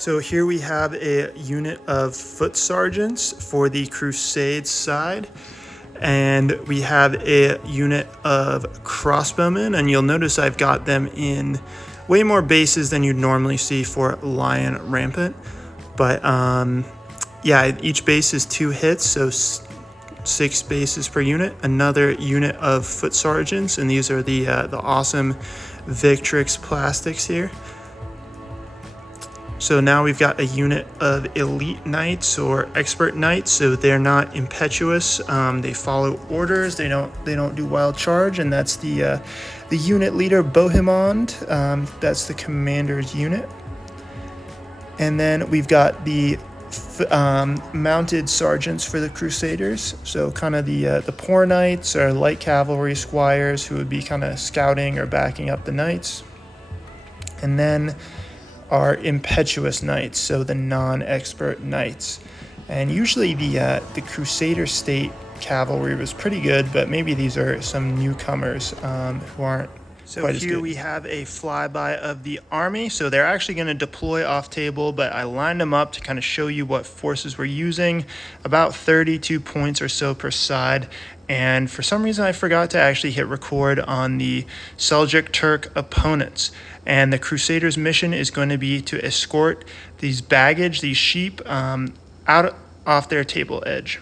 So here we have a unit of foot sergeants for the Crusade side. And we have a unit of crossbowmen, and you'll notice I've got them in way more bases than you'd normally see for Lion Rampant. But yeah, each base is 2 hits, so 6 bases per unit. Another unit of foot sergeants, and these are the awesome Victrix plastics here. So now we've got a unit of elite knights or expert knights. So they're not impetuous. They follow orders. They don't do wild charge, and that's the unit leader Bohemond. That's the commander's unit. And then we've got the mounted sergeants for the Crusaders. So kind of the poor knights or light cavalry squires who would be kind of scouting or backing up the knights. And then are impetuous knights, so the non-expert knights. And usually the Crusader state cavalry was pretty good, but maybe these are some newcomers who aren't so quite as good. Here we have a flyby of the army. So they're actually going to deploy off table, but I lined them up to kind of show you what forces we're using. About 32 points or so per side. And for some reason, I forgot to actually hit record on the Seljuk Turk opponents. And the Crusaders' mission is going to be to escort these baggage, these sheep, out off their table edge.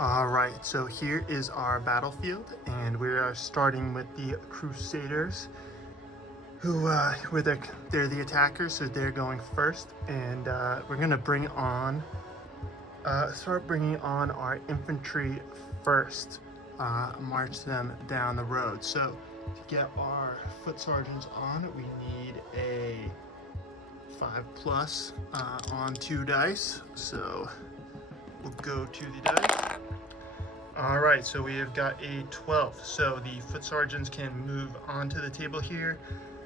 Alright, so here is our battlefield, and we are starting with the Crusaders, who they're the attackers, so they're going first, and we're gonna start bringing on our infantry first, march them down the road. So to get our foot sergeants on, we need a 5+ on 2 dice. So we'll go to the dice. All right, so we have got a 12. So the foot sergeants can move onto the table here,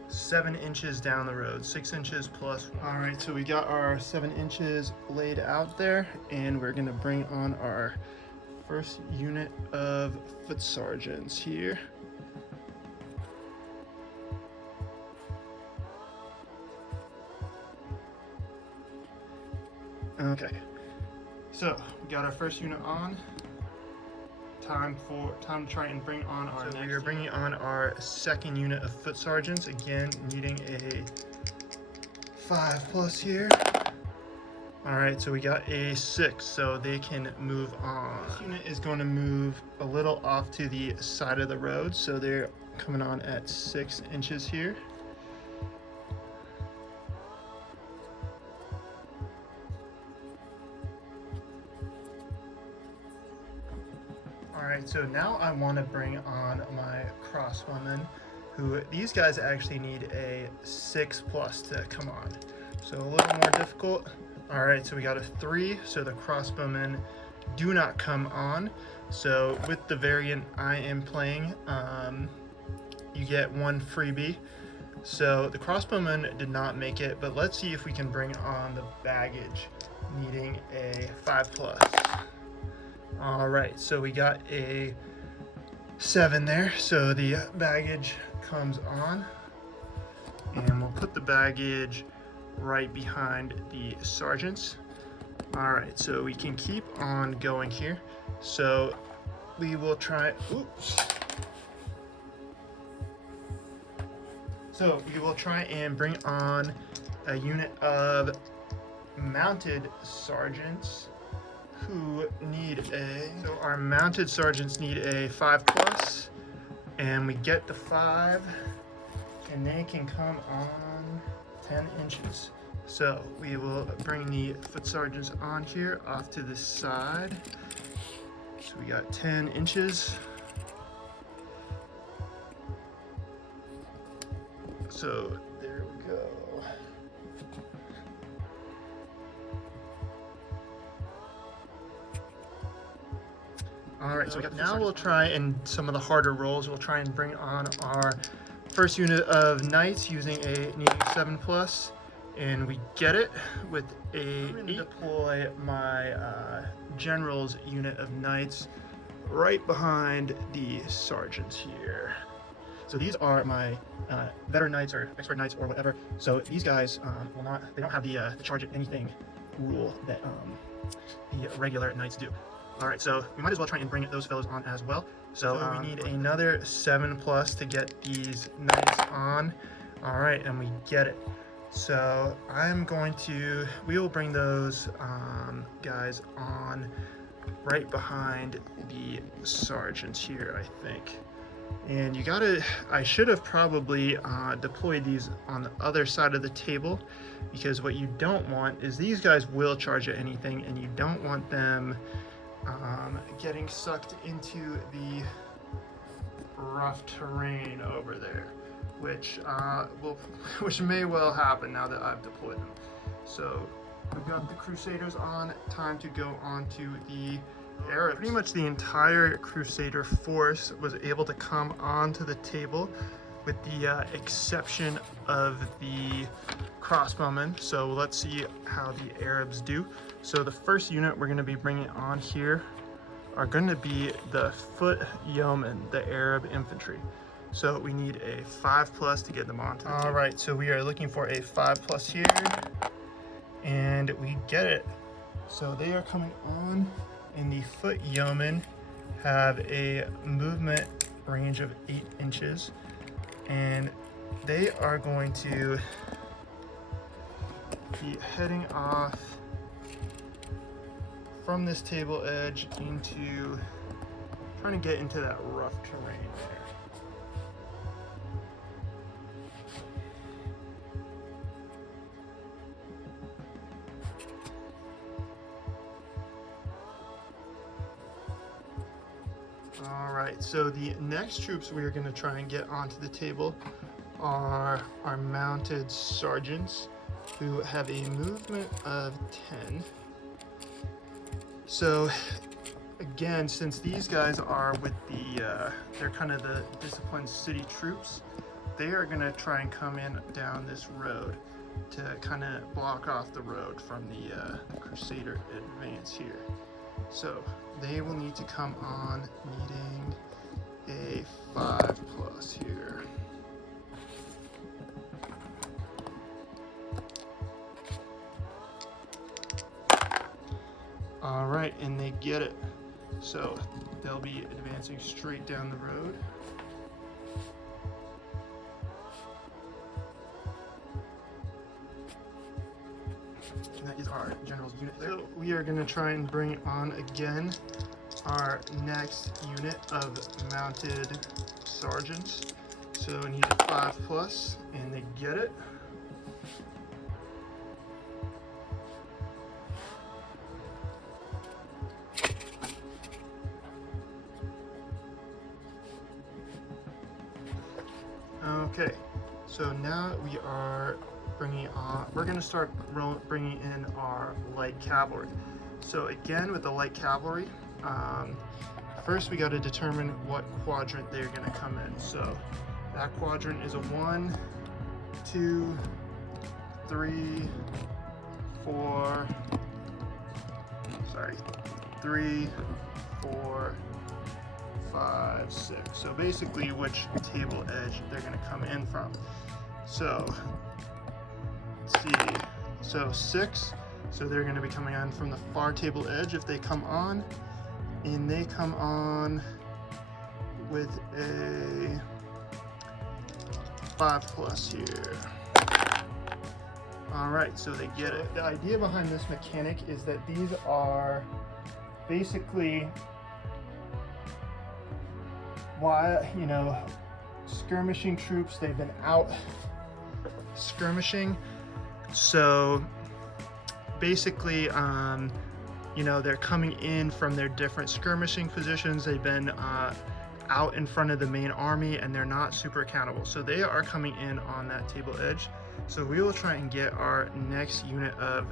7 inches down the road, 6 inches plus. All right, so we got our 7 inches laid out there, and we're gonna bring on our first unit of foot sergeants here. Okay, so we got our first unit on. Time to try and bring on our next. We are bringing on our second unit of foot sergeants, again needing a 5+ here. All right, so we got a 6, so they can move on. This unit is going to move a little off to the side of the road, so they're coming on at 6 inches here. Alright, so now I want to bring on my crossbowmen, who these guys actually need a 6+ to come on. So a little more difficult. Alright, so we got a 3, so the crossbowmen do not come on. So with the variant I am playing, you get 1 freebie. So the crossbowmen did not make it, but let's see if we can bring on the baggage, needing a 5+. All right, so we got a 7 there, so the baggage comes on, and we'll put the baggage right behind the sergeants. All right, so we can keep on going here. So we will try, So we will try and bring on a unit of mounted sergeants who need so our mounted sergeants need a 5+, and we get the 5, and they can come on 10 inches. So we will bring the foot sergeants on here off to the side. So we got 10 inches. So there we go. All right, so now we'll try in some of the harder rolls. We'll try and bring on our first unit of knights using a needing 7+, and we get it with a 8. Deploy my general's unit of knights right behind the sergeants here. So these are my veteran knights or expert knights or whatever. So these guys they don't have the charge at anything rule that the regular knights do. All right, so we might as well try and bring those fellows on as well. So we need another 7+ to get these knights on. All right, and we get it. So we will bring those guys on right behind the sergeants here, I think. And I should have probably deployed these on the other side of the table, because what you don't want is these guys will charge at anything, and you don't want them getting sucked into the rough terrain over there, which may well happen now that I've deployed them. So we've got the Crusaders on. Time to go on to the Arabs. Pretty much the entire Crusader force was able to come onto the table, with the exception of the crossbowmen. So let's see how the Arabs do. So the first unit we're going to be bringing on here are going to be the foot yeomen, the Arab infantry. So we need a 5+ to get them onto the table. All right, so we are looking for a 5+ here, and we get it. So they are coming on, and the foot yeomen have a movement range of 8 inches, and they are going to be heading off from this table edge into trying to get into that rough terrain there. All right, so the next troops we are going to try and get onto the table are our mounted sergeants, who have a movement of 10. So again, since these guys are with they're kind of the disciplined city troops, they are going to try and come in down this road to kind of block off the road from the Crusader advance here. So they will need to come on needing a 5+ here. All right, and they get it. So they'll be advancing straight down the road. And that is our general's unit there. So we are going to try and bring on again our next unit of mounted sergeants. So we need a 5+, and they get it. Okay, so now we're going to start bringing in our light cavalry. So again, with the light cavalry, first we got to determine what quadrant they're going to come in. So that quadrant is a 1, 2, 3, 4, 3, 4, 5, 6. So basically which table edge they're going to come in from. So let's see. So 6. So they're going to be coming on from the far table edge if they come on. And they come on with a 5+ here. All right, so they get it. The idea behind this mechanic is that these are basically skirmishing troops. They've been out skirmishing, so basically they're coming in from their different skirmishing positions. They've been out in front of the main army, and they're not super accountable, so they are coming in on that table edge. So we will try and get our next unit of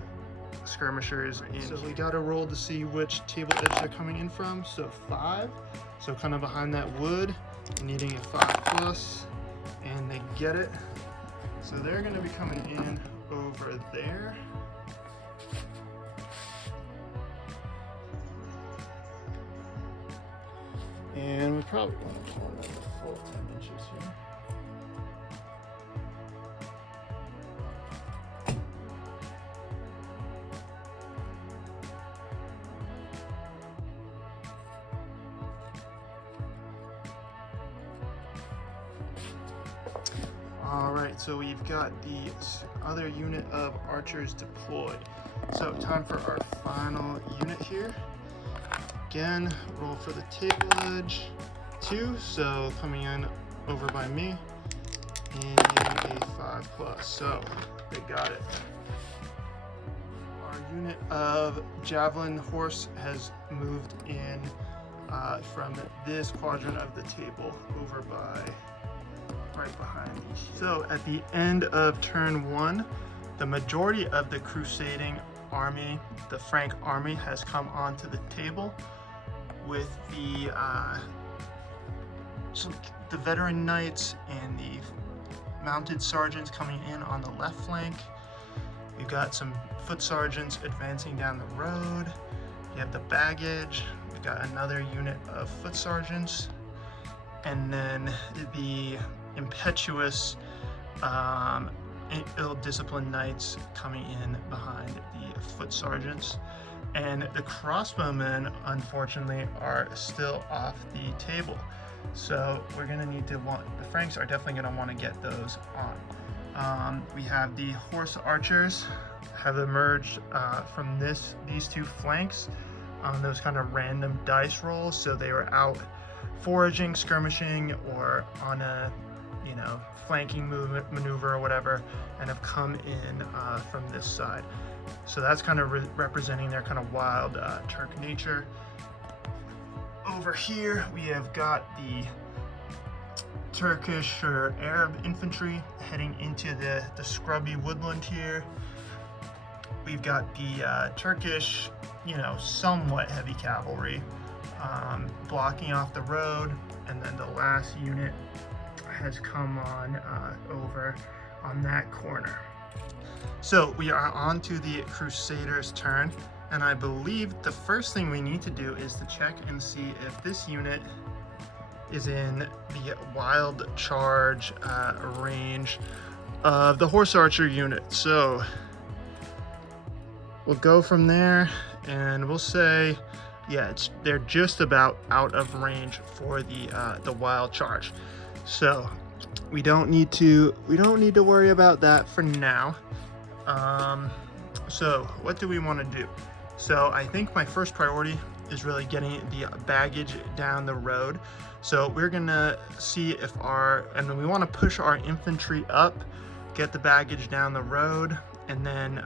skirmishers in. So we got to roll to see which table edge they're coming in from. So 5. So kind of behind that wood, needing a 5+, and they get it. So they're going to be coming in over there. And we probably want to go another full 10 inches here. All right, so we've got the other unit of archers deployed. So time for our final unit here. Again, roll for the table edge, 2, so coming in over by me, and a 5+, so they got it. Our unit of javelin horse has moved in from this quadrant of the table over by right behind me. So at the end of turn 1, the majority of the crusading army, the Frank army, has come onto the table, with the veteran knights and the mounted sergeants coming in on the left flank. We've got some foot sergeants advancing down the road. You have the baggage. We've got another unit of foot sergeants, and then the impetuous, ill-disciplined knights coming in behind the foot sergeants. And the crossbowmen, unfortunately, are still off the table. So we're gonna need to the Franks are definitely gonna want to get those on. We have the horse archers have emerged from these two flanks on those kind of random dice rolls. So they were out foraging, skirmishing, or on a flanking maneuver or whatever, and have come in from this side. So that's kind of representing their kind of wild Turk nature. Over here we have got the Turkish or Arab infantry heading into the scrubby woodland here. We've got the Turkish, somewhat heavy cavalry blocking off the road, and then the last unit has come on over on that corner. So we are on to the Crusaders' turn, and I believe the first thing we need to do is to check and see if this unit is in the wild charge range of the horse archer unit. So we'll go from there, and we'll say, yeah, they're just about out of range for the wild charge. So we don't need to worry about that for now. So what do we want to do? So I think my first priority is really getting the baggage down the road. So we're gonna see if and we want to push our infantry up, get the baggage down the road, and then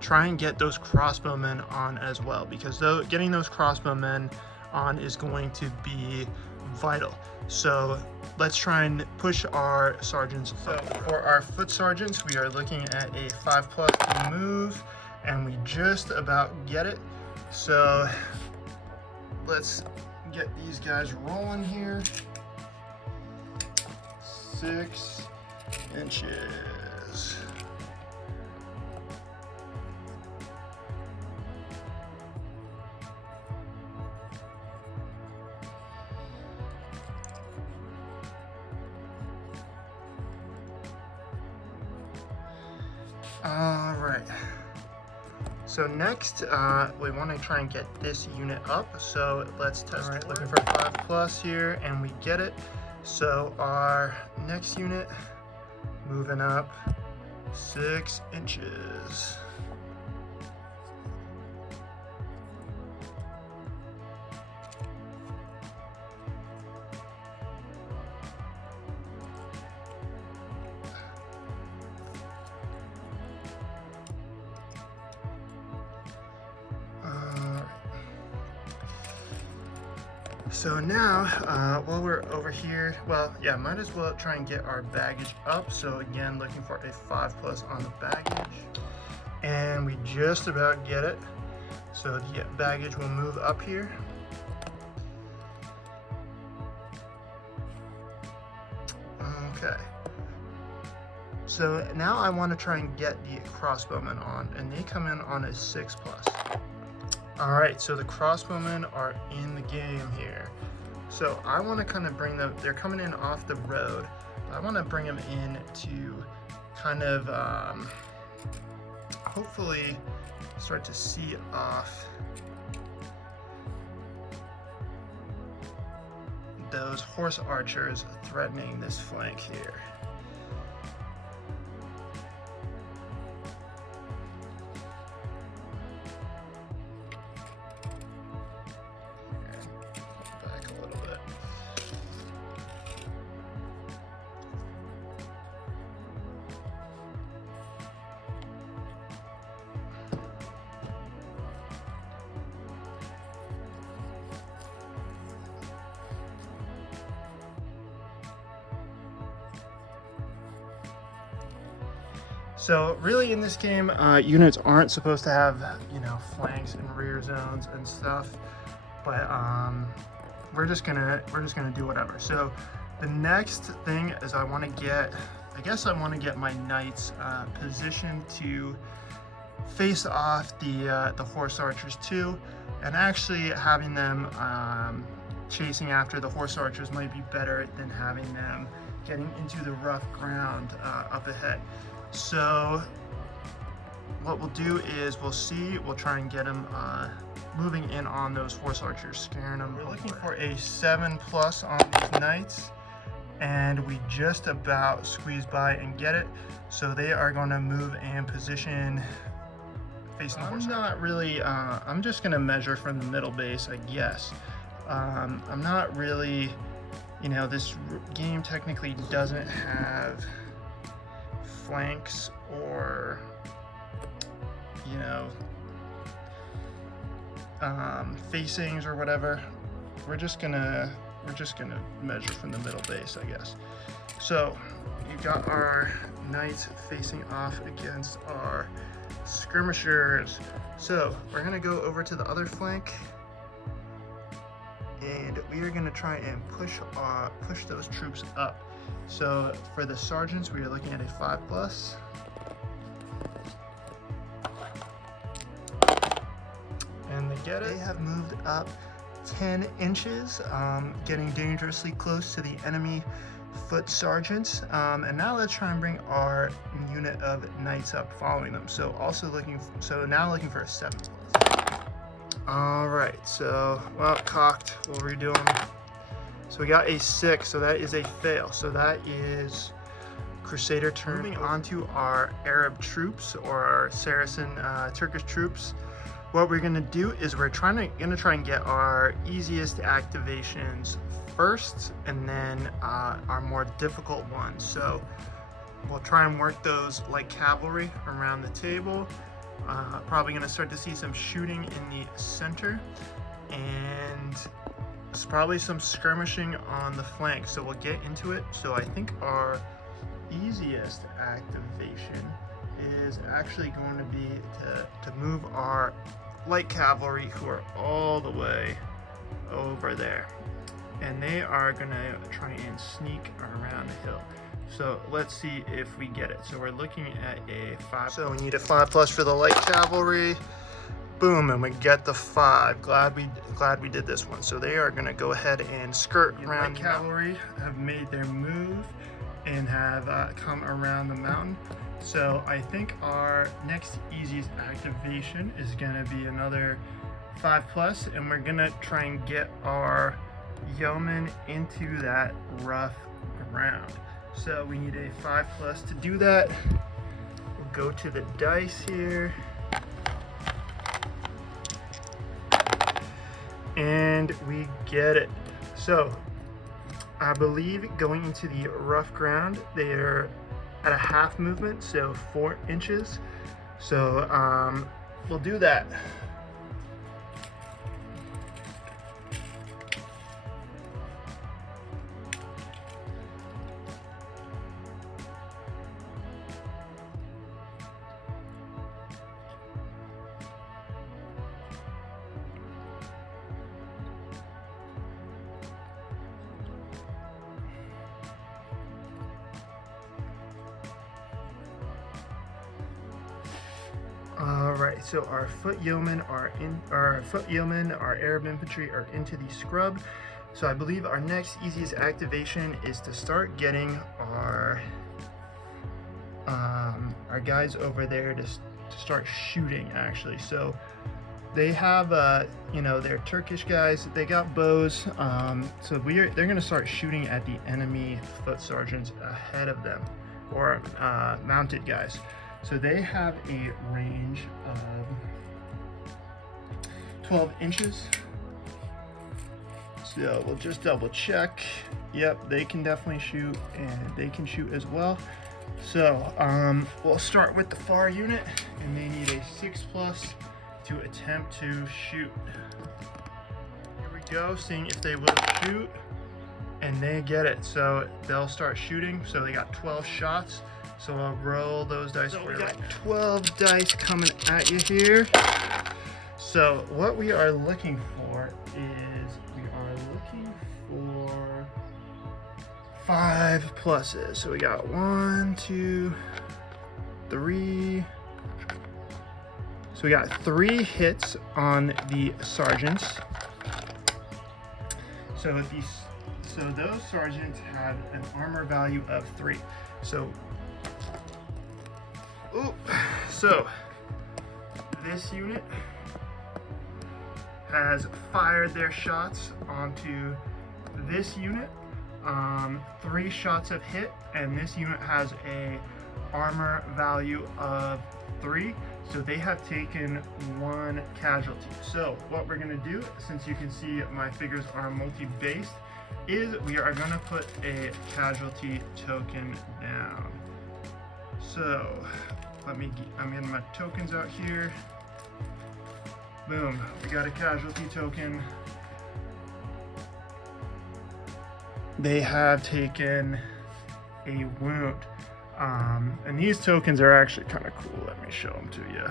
try and get those crossbowmen on as well, because getting those crossbowmen on is going to be vital. So let's try and push our sergeants up. So for our foot sergeants, we are looking at a 5+ move, and we just about get it. So let's get these guys rolling here. 6 inches. All right. So next, we want to try and get this unit up. So let's test. All right, looking for 5+ here, and we get it. So our next unit moving up 6 inches. So now, while we're over here, might as well try and get our baggage up. So again, looking for a 5+ on the baggage. And we just about get it. So the baggage will move up here. Okay. So now I want to try and get the crossbowmen on, and they come in on a 6+. All right, so the crossbowmen are in the game here. So I want to kind of bring them, they're coming in off the road. I want to bring them in to kind of hopefully start to see off those horse archers threatening this flank here. Back a little bit. So really in this game, units aren't supposed to have, you know, flanks and rear zones and stuff, but we're just gonna do whatever. So the next thing is I want to get my knights positioned to face off the horse archers too, and actually having them chasing after the horse archers might be better than having them getting into the rough ground up ahead. So what we'll do is we'll try and get them moving in on those horse archers, scaring them. We're looking for a 7+ on these knights, and we just about squeeze by and get it. So they are going to move and position facing the horse. I'm just going to measure from the middle base, I guess. I'm not really, you know, this game technically doesn't have flanks or, you know, facings or whatever. We're just gonna measure from the middle base, I guess. So you've got our knights facing off against our skirmishers. So we're gonna go over to the other flank, and we are gonna try and push those troops up. So for the sergeants, we are looking at a 5+. And they have moved up 10 inches, getting dangerously close to the enemy foot sergeants. And now let's try and bring our unit of knights up following them. So now looking for a 7+. All right, so, well, cocked, we'll redo them. So we got a 6, so that is a fail. So that is Crusader turn. Moving on to our Arab troops, or our Saracen Turkish troops. What we're gonna do is we're gonna try and get our easiest activations first, and then our more difficult ones. So we'll try and work those like cavalry around the table. Probably gonna start to see some shooting in the center, and it's probably some skirmishing on the flank, so we'll get into it. So I think our easiest activation is actually going to be to move our light cavalry, who are all the way over there, and they are gonna try and sneak around the hill. So let's see if we get it. So we're looking at a 5. So we need a 5+ for the light cavalry. Boom, and we get the 5. Glad we did this one. So they are gonna go ahead and skirt around. The cavalry have made their move and have come around the mountain. So I think our next easiest activation is gonna be another 5+, and we're gonna try and get our yeomen into that rough ground. So we need a 5+ to do that. We'll go to the dice here. And we get it. So I believe going into the rough ground, they're at a half movement, so 4 inches. So we'll do that. All right, so our foot yeomen are our Arab infantry are into the scrub. So I believe our next easiest activation is to start getting our guys over there to start shooting, actually. So they have you know, they're Turkish guys, they got bows, so they're going to start shooting at the enemy foot sergeants ahead of them, or mounted guys. So they have a range of 12 inches. So we'll just double check. Yep, they can definitely shoot, and they can shoot as well. So we'll start with the far unit, and they need a 6+ to attempt to shoot. Here we go, seeing if they will shoot, and they get it. So they'll start shooting. So they got 12 shots. So I'll roll those dice for you. We got 12 dice coming at you here. So what we are looking for is we are looking for 5 pluses. So we got 1, 2, 3. So we got 3 hits on the sergeants. So those sergeants have an armor value of 3. So this unit has fired their shots onto this unit. 3 shots have hit, and this unit has a armor value of 3. So they have taken 1 casualty. So what we're gonna do, since you can see my figures are multi-based, is we are gonna put a casualty token down. So I'm getting my tokens out here. Boom, we got a casualty token. They have taken a wound. And these tokens are actually kind of cool. Let me show them to you.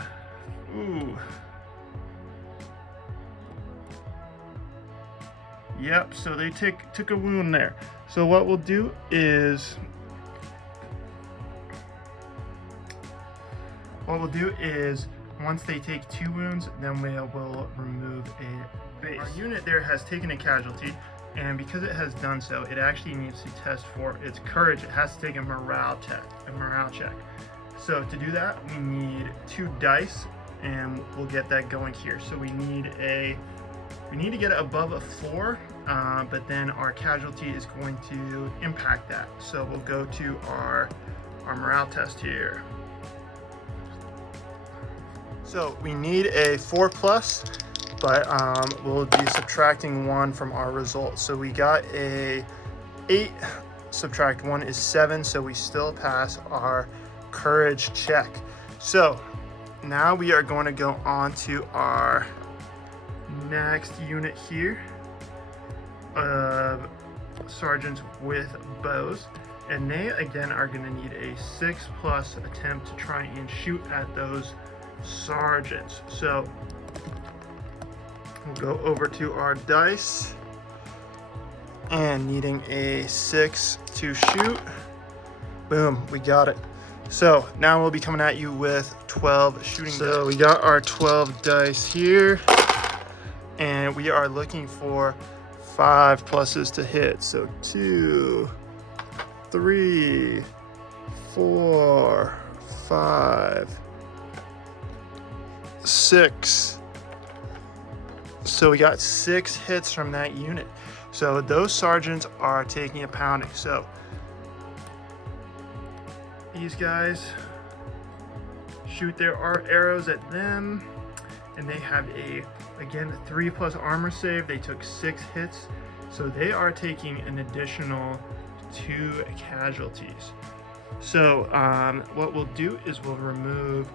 Ooh. Yep, so they took a wound there. So what we'll do is once they take 2 wounds, then we will remove a base. Our unit there has taken a casualty, and because it has done so, it actually needs to test for its courage. It has to take a morale check. So to do that, we need 2 dice, and we'll get that going here. So we need to get it above a 4, but then our casualty is going to impact that. So we'll go to our morale test here. So we need a 4+, but we'll be subtracting 1 from our result. So we got a 8, subtract 1 is 7, so we still pass our courage check. So now we are going to go on to our next unit here of sergeants with bows, and they again are going to need a 6+ attempt to try and shoot at those sergeants. So we'll go over to our dice, and needing a 6 to shoot. Boom, we got it. So now we'll be coming at you with 12 shooting dice. So we got our 12 dice here, and we are looking for 5 pluses to hit. So 2, 3, 4, 5, 6. So we got 6 hits from that unit. So those sergeants are taking a pounding. So these guys shoot their arrows at them, and they have again a 3+ armor save. They took 6 hits, so they are taking an additional 2 casualties. So what we'll do is we'll remove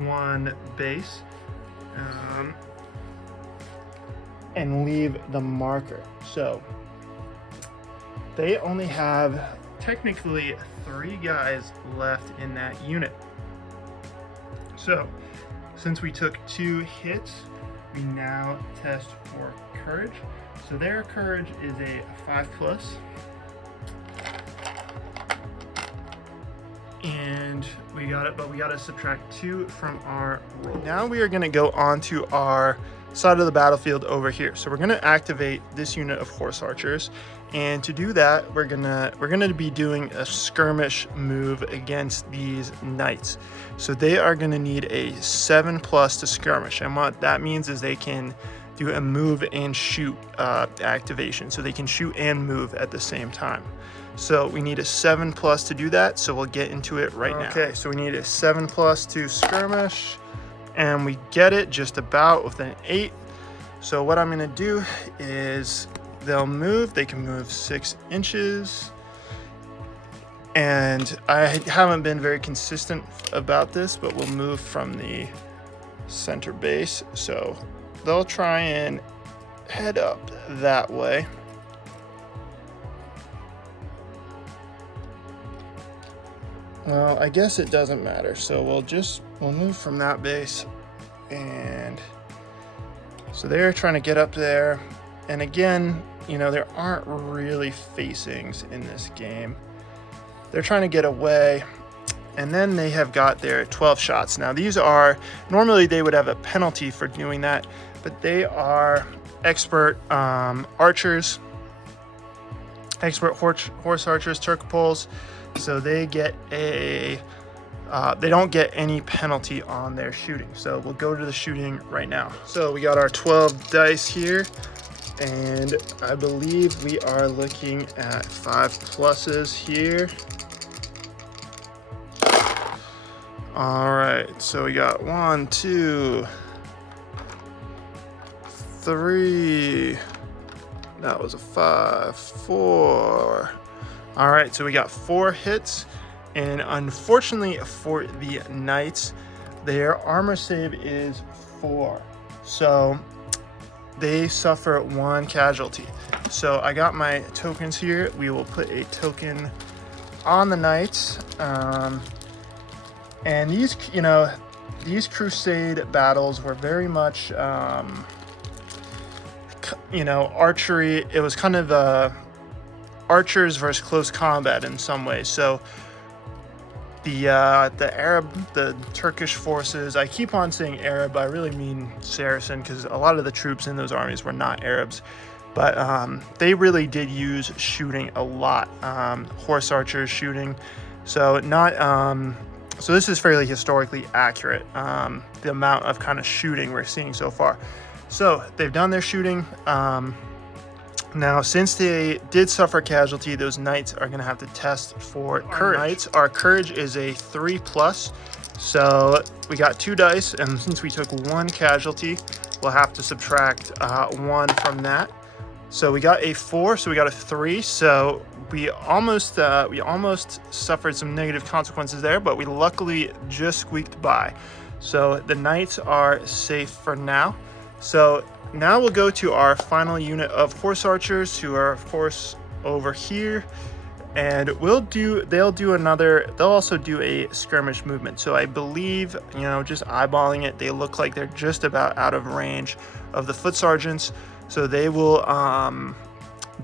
1 base and leave the marker. So they only have technically 3 guys left in that unit. So since we took 2 hits, we now test for courage. So their courage is a 5+, And we got it, but we got to subtract 2 from our roll. Now we are going to go onto our side of the battlefield over here. So we're going to activate this unit of horse archers, and to do that we're gonna be doing a skirmish move against these knights. So they are going to need a 7+ to skirmish, and what that means is they can do a move and shoot activation, so they can shoot and move at the same time. So we need a 7+ to do that, so we'll get into it right now. Okay, so we need a 7+ to skirmish, and we get it just about with an 8. So what I'm gonna do is they can move 6 inches. And I haven't been very consistent about this, but we'll move from the center base. So they'll try and head up that way. Well, I guess it doesn't matter. So we'll move from that base, and so they're trying to get up there. And again, you know, there aren't really facings in this game. They're trying to get away, and then they have got their 12 shots. Now these are, normally they would have a penalty for doing that, but they are expert archers, expert horse archers, Turcopoles. So they get a, they don't get any penalty on their shooting. So we'll go to the shooting right now. So we got our 12 dice here, and I believe we are looking at 5+ here. All right, so we got 1, 2, 3. That was a 5, 4. All right, so we got 4 hits, and unfortunately for the knights, their armor save is 4. So they suffer 1 casualty. So I got my tokens here. We will put a token on the knights. And these, you know, these crusade battles were very much, you know, archery. It was kind of archers versus close combat in some ways. So the Turkish forces, I keep on saying Arab, I really mean Saracen, because a lot of the troops in those armies were not Arabs, but they really did use shooting a lot, horse archers shooting. So not so this is fairly historically accurate, the amount of kind of shooting we're seeing so far. So they've done their shooting. Now, since they did suffer casualty, those knights are going to have to test for courage. Our courage is a 3+. So we got 2 dice, and since we took 1 casualty, we'll have to subtract 1 from that. So we got a 4, so we got a 3. So we almost suffered some negative consequences there, but we luckily just squeaked by. So the knights are safe for now. So now we'll go to our final unit of horse archers, who are of course over here, and they'll also do a skirmish movement. So I believe, you know, just eyeballing it, they look like they're just about out of range of the foot sergeants. So they will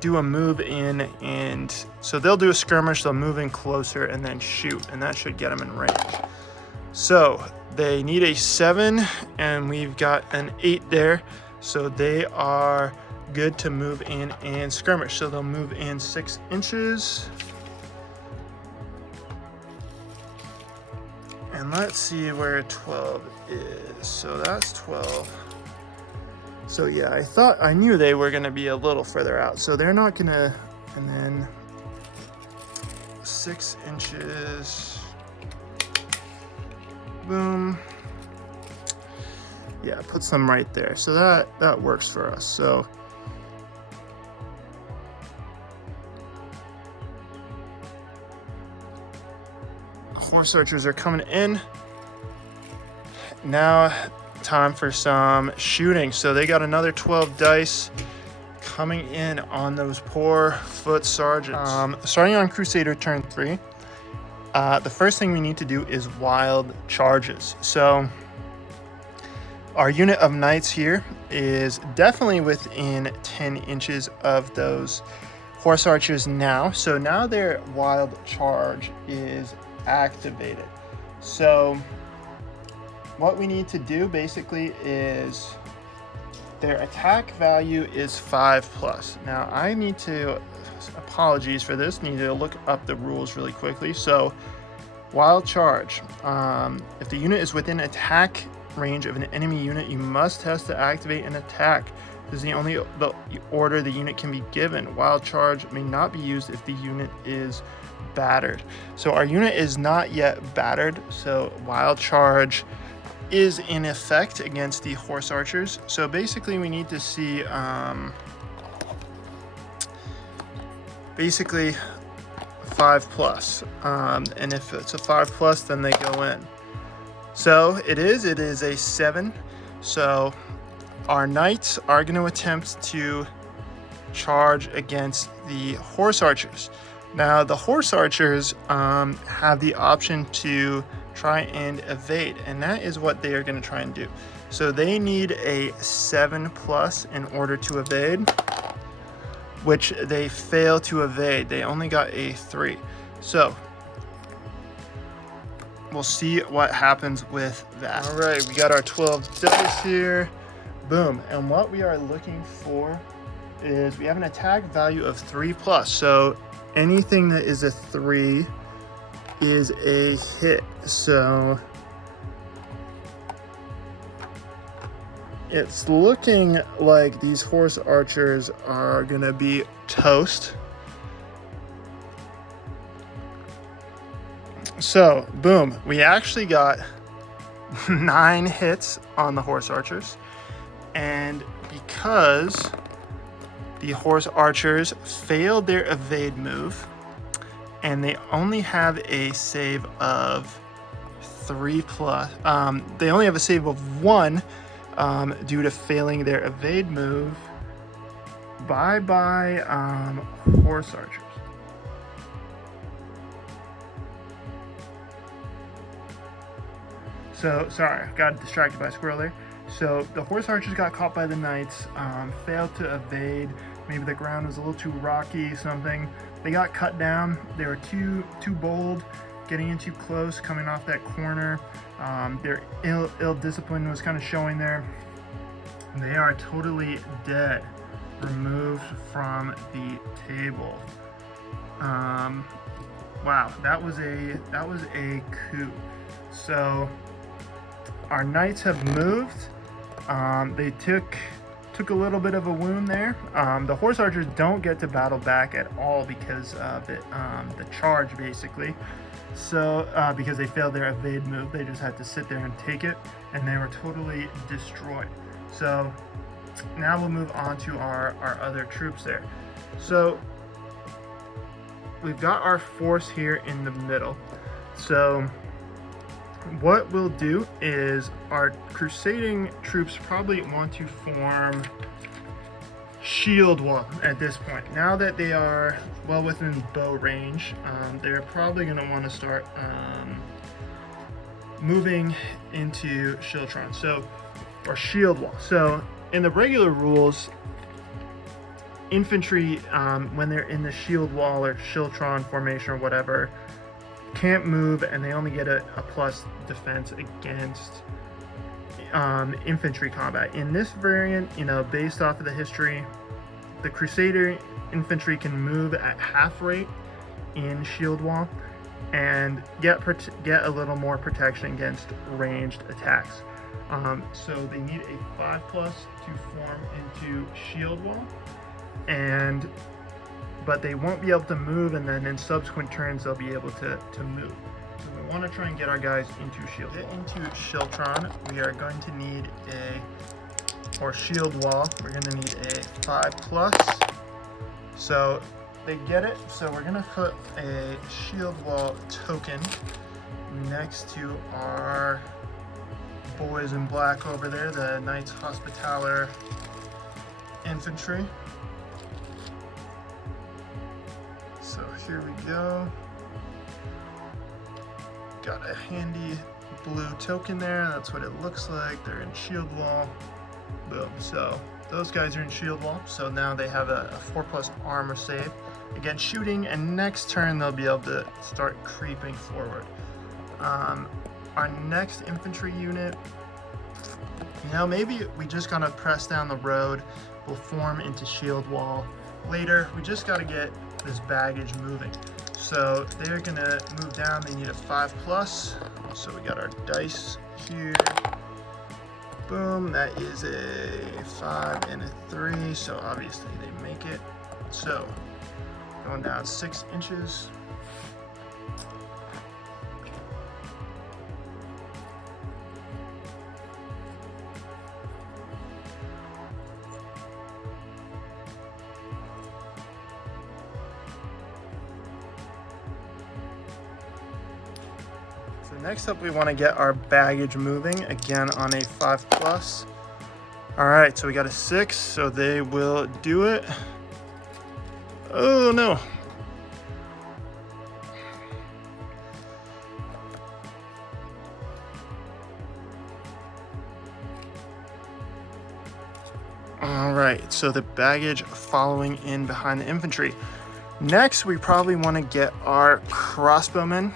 do a move in, and so they'll do a skirmish, they'll move in closer and then shoot, and that should get them in range. So they need a 7, and we've got an 8 there. So they are good to move in and skirmish. So they'll move in 6 inches. And let's see where 12 is. So that's 12. So yeah, I knew they were gonna be a little further out. So they're not gonna, and then 6 inches. Boom. Yeah, puts them right there. So that works for us. So horse archers are coming in. Now time for some shooting. So they got another 12 dice coming in on those poor foot sergeants. Starting on Crusader turn 3, the first thing we need to do is wild charges. So our unit of knights here is definitely within 10 inches of those horse archers now. So now their wild charge is activate it. So what we need to do basically is their attack value is 5+. Now I need to, apologies for this, need to look up the rules really quickly. So wild charge, if the unit is within attack range of an enemy unit, you must test to activate an attack. This is the only order the unit can be given. Wild charge may not be used if the unit is battered. So our unit is not yet battered, so wild charge is in effect against the horse archers. So basically we need to see basically 5+, and if it's a 5+, then they go in. So it is a 7. So our knights are going to attempt to charge against the horse archers. Now the horse archers have the option to try and evade, and that is what they are going to try and do. So they need a 7+ in order to evade, which they fail to evade. They only got a 3. So we'll see what happens with that. All right, we got our 12 dice here. Boom. And what we are looking for is we have an attack value of 3+. So anything that is a 3 is a hit. So it's looking like these horse archers are gonna be toast. So boom, we actually got 9 hits on the horse archers, and because the horse archers failed their evade move and they only have a save of 3+, they only have a save of 1 due to failing their evade move. Bye horse archers. So sorry, got distracted by a squirrel there. So the horse archers got caught by the knights, failed to evade. Maybe the ground was a little too rocky, something. They got cut down. They were too bold, getting in too close, coming off that corner. Their ill discipline was kind of showing there. They are totally dead, removed from the table. Wow, that was a coup. So our knights have moved. They took a little bit of a wound there. The horse archers don't get to battle back at all because of it, the charge basically. So because they failed their evade move, they just had to sit there and take it, and they were totally destroyed. So now we'll move on to our other troops there. So we've got our force here in the middle. So what we'll do is our crusading troops probably want to form shield wall at this point. Now that they are well within bow range, they're probably going to want to start moving into Shieldtron, or shield wall. So in the regular rules, infantry, when they're in the shield wall or Shieldtron formation or whatever, can't move, and they only get a plus defense against infantry combat. In this variant, based off of the history, the Crusader infantry can move at half rate in shield wall and get a little more protection against ranged attacks. So they need a 5+ to form into shield wall, but they won't be able to move, and then in subsequent turns they'll be able to move. So we want to try and get our guys into shield wall. Into Shieldtron, we are going to need shield wall, we're going to need a 5+. So they get it, so we're going to put a shield wall token next to our boys in black over there, the Knights Hospitaller Infantry. So here we go. Got a handy blue token there. That's what it looks like. They're in shield wall. Boom. So those guys are in shield wall. So now they have a 4+ armor save. again shooting, and next turn they'll be able to start creeping forward. Our next infantry unit, you know, maybe we just gotta press down the road. We'll form into shield wall later. We just gotta get this baggage moving. So they're gonna move down. They need a 5+. So we got our dice here. Boom, that is a 5 and a 3. So obviously they make it. So going down 6 inches. So next up, we want to get our baggage moving, again on a 5+. All right, so we got a 6, so they will do it. Oh no. All right, so the baggage following in behind the infantry. Next, we probably want to get our crossbowmen.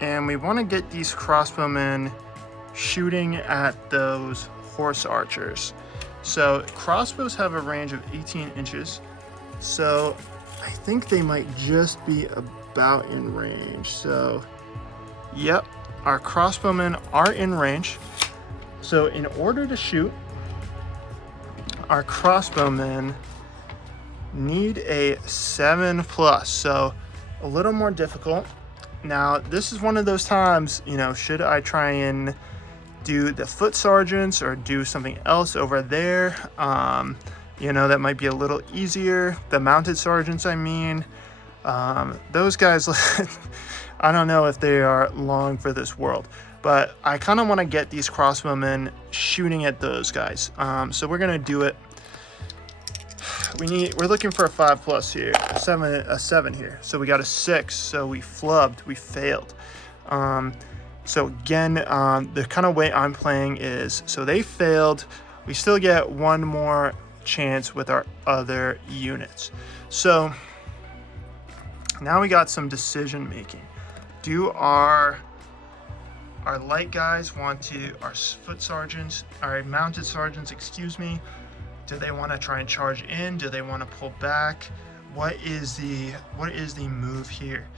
And we want to get these crossbowmen shooting at those horse archers. So crossbows have a range of 18 inches. So I think they might just be about in range. So, yep, our crossbowmen are in range. So in order to shoot, our crossbowmen need a 7+. So a little more difficult. Now, this is one of those times, you know, should I try and do the foot sergeants or do something else over there? You know, that might be a little easier. The mounted sergeants, I mean, those guys, I don't know if they are long for this world, but I kind of want to get these crossbowmen shooting at those guys. So we're going to do it. We're looking for a 5+ here, a 7 here. So we got a 6, so we flubbed, we failed. So again, the kind of way I'm playing is, so they failed, we still get one more chance with our other units. So now we got some decision making. Do our light guys want to, our foot sergeants, our mounted sergeants, excuse me, do they want to try and charge in? Do they want to pull back? What is the move here?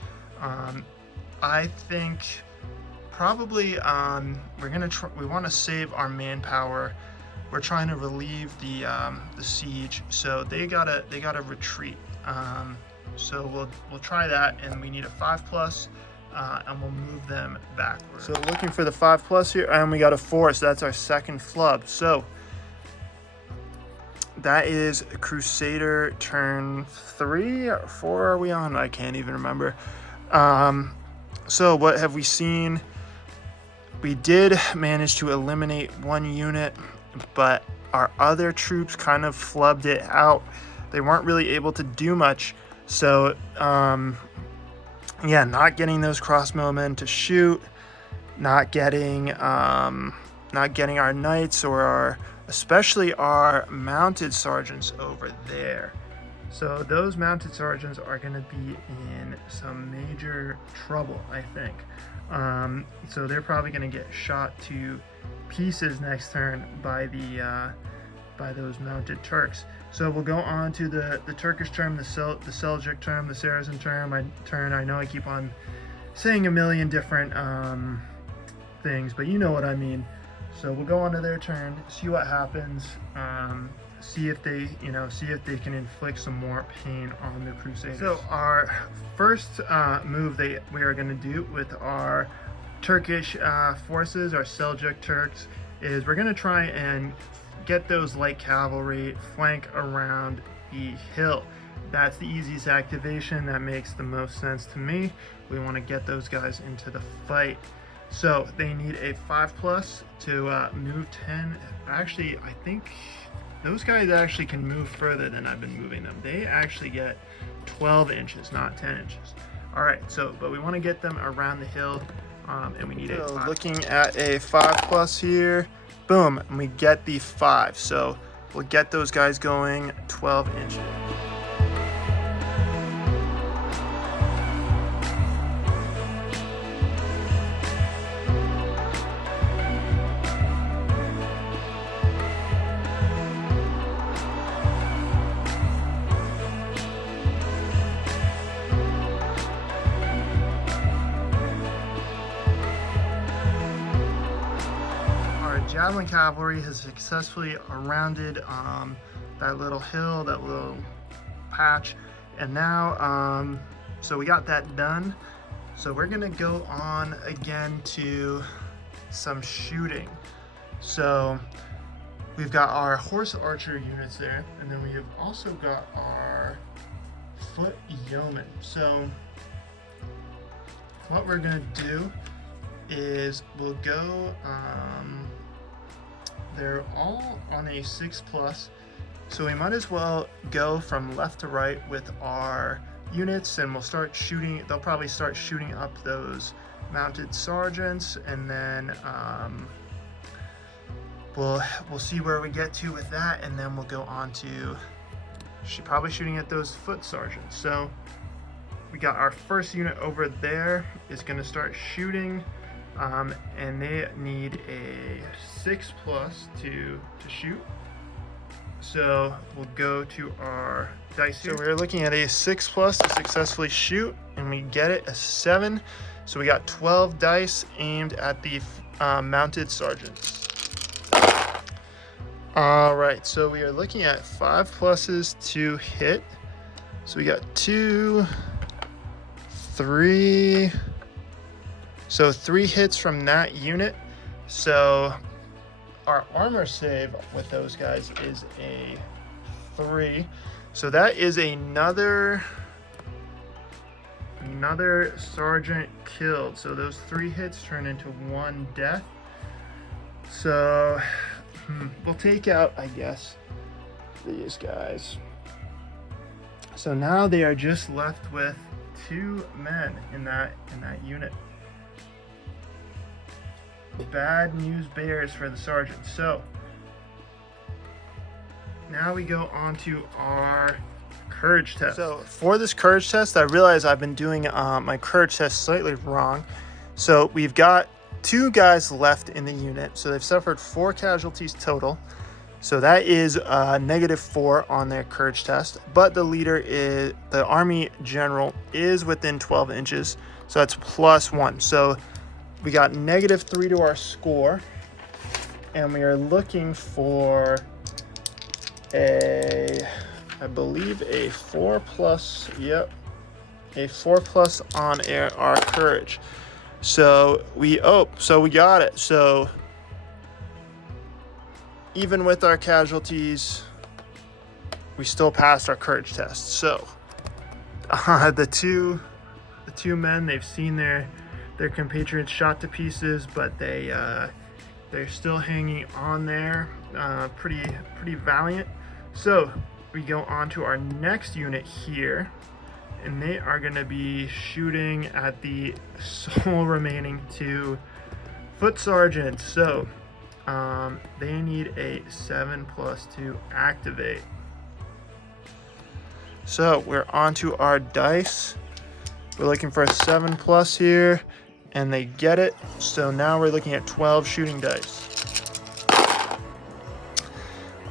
I think probably we want to save our manpower. We're trying to relieve the siege, so they gotta retreat. So we'll try that, and we need a 5+, and we'll move them backward. So looking for the 5+ here, and we got a 4, so that's our second flub. So that is Crusader turn 3 or 4 are we on? I can't even remember. So what have we seen? We did manage to eliminate one unit, but our other troops kind of flubbed it out. They weren't really able to do much. So yeah, not getting those crossbowmen to shoot, not getting our knights or especially our mounted sergeants over there. So those mounted sergeants are going to be in some major trouble, I think. So they're probably going to get shot to pieces next turn by those mounted Turks. So we'll go on to the Turkish term, the Seljuk term, the Saracen term. I know I keep on saying a million different things, but you know what I mean. So we'll go on to their turn, see what happens, see if they can inflict some more pain on the Crusaders. So our first move we are going to do with our Turkish forces, our Seljuk Turks, is we're going to try and get those light cavalry flank around the hill. That's the easiest activation. That makes the most sense to me. We want to get those guys into the fight. So they need a 5+ to move 10. Actually, I think those guys actually can move further than I've been moving them. They actually get 12 inches, not 10 inches. All right, so, but we want to get them around the hill, and we need a 5+. Looking at a 5+ here, boom, and we get the 5. So we'll get those guys going 12 inches. Javelin Cavalry has successfully rounded that little hill, that little patch, and now so we got that done. So we're gonna go on again to some shooting. So we've got our horse archer units there, and then we have also got our foot yeoman. So what we're gonna do is we'll go, they're all on a 6+, so we might as well go from left to right with our units, and we'll start shooting. They'll probably start shooting up those mounted sergeants, and then we'll see where we get to with that, and then we'll go on to probably shooting at those foot sergeants. So we got our first unit over there is going to start shooting, and they need a 6+ to shoot. So we'll go to our dice here. So we're looking at a 6+ to successfully shoot, and we get it a 7. So we got 12 dice aimed at the mounted sergeants. All right, so we are looking at 5+ to hit. So we got 2, 3. So 3 hits from that unit. So our armor save with those guys is a 3. So that is another sergeant killed. So those 3 hits turn into 1 death. So we'll take out, I guess, these guys. So now they are just left with 2 men in that unit. Bad news bears for the sergeant. So now we go on to our courage test. So for this courage test, I realize I've been doing my courage test slightly wrong. So we've got 2 guys left in the unit, so they've suffered 4 casualties total. So that is -4 on their courage test, but the leader is, the army general is within 12 inches, so that's +1. So we got -3 to our score, and we are looking for I believe a 4+, yep, a 4+ on our courage. So we got it. So even with our casualties, we still passed our courage test. So the two men, they've seen their compatriots shot to pieces, but they're still hanging on there, pretty valiant. So we go on to our next unit here, and they are going to be shooting at the sole remaining 2 foot sergeants. So they need a 7+ to activate. So we're on to our dice. We're looking for a 7+ here, and they get it. So now we're looking at 12 shooting dice.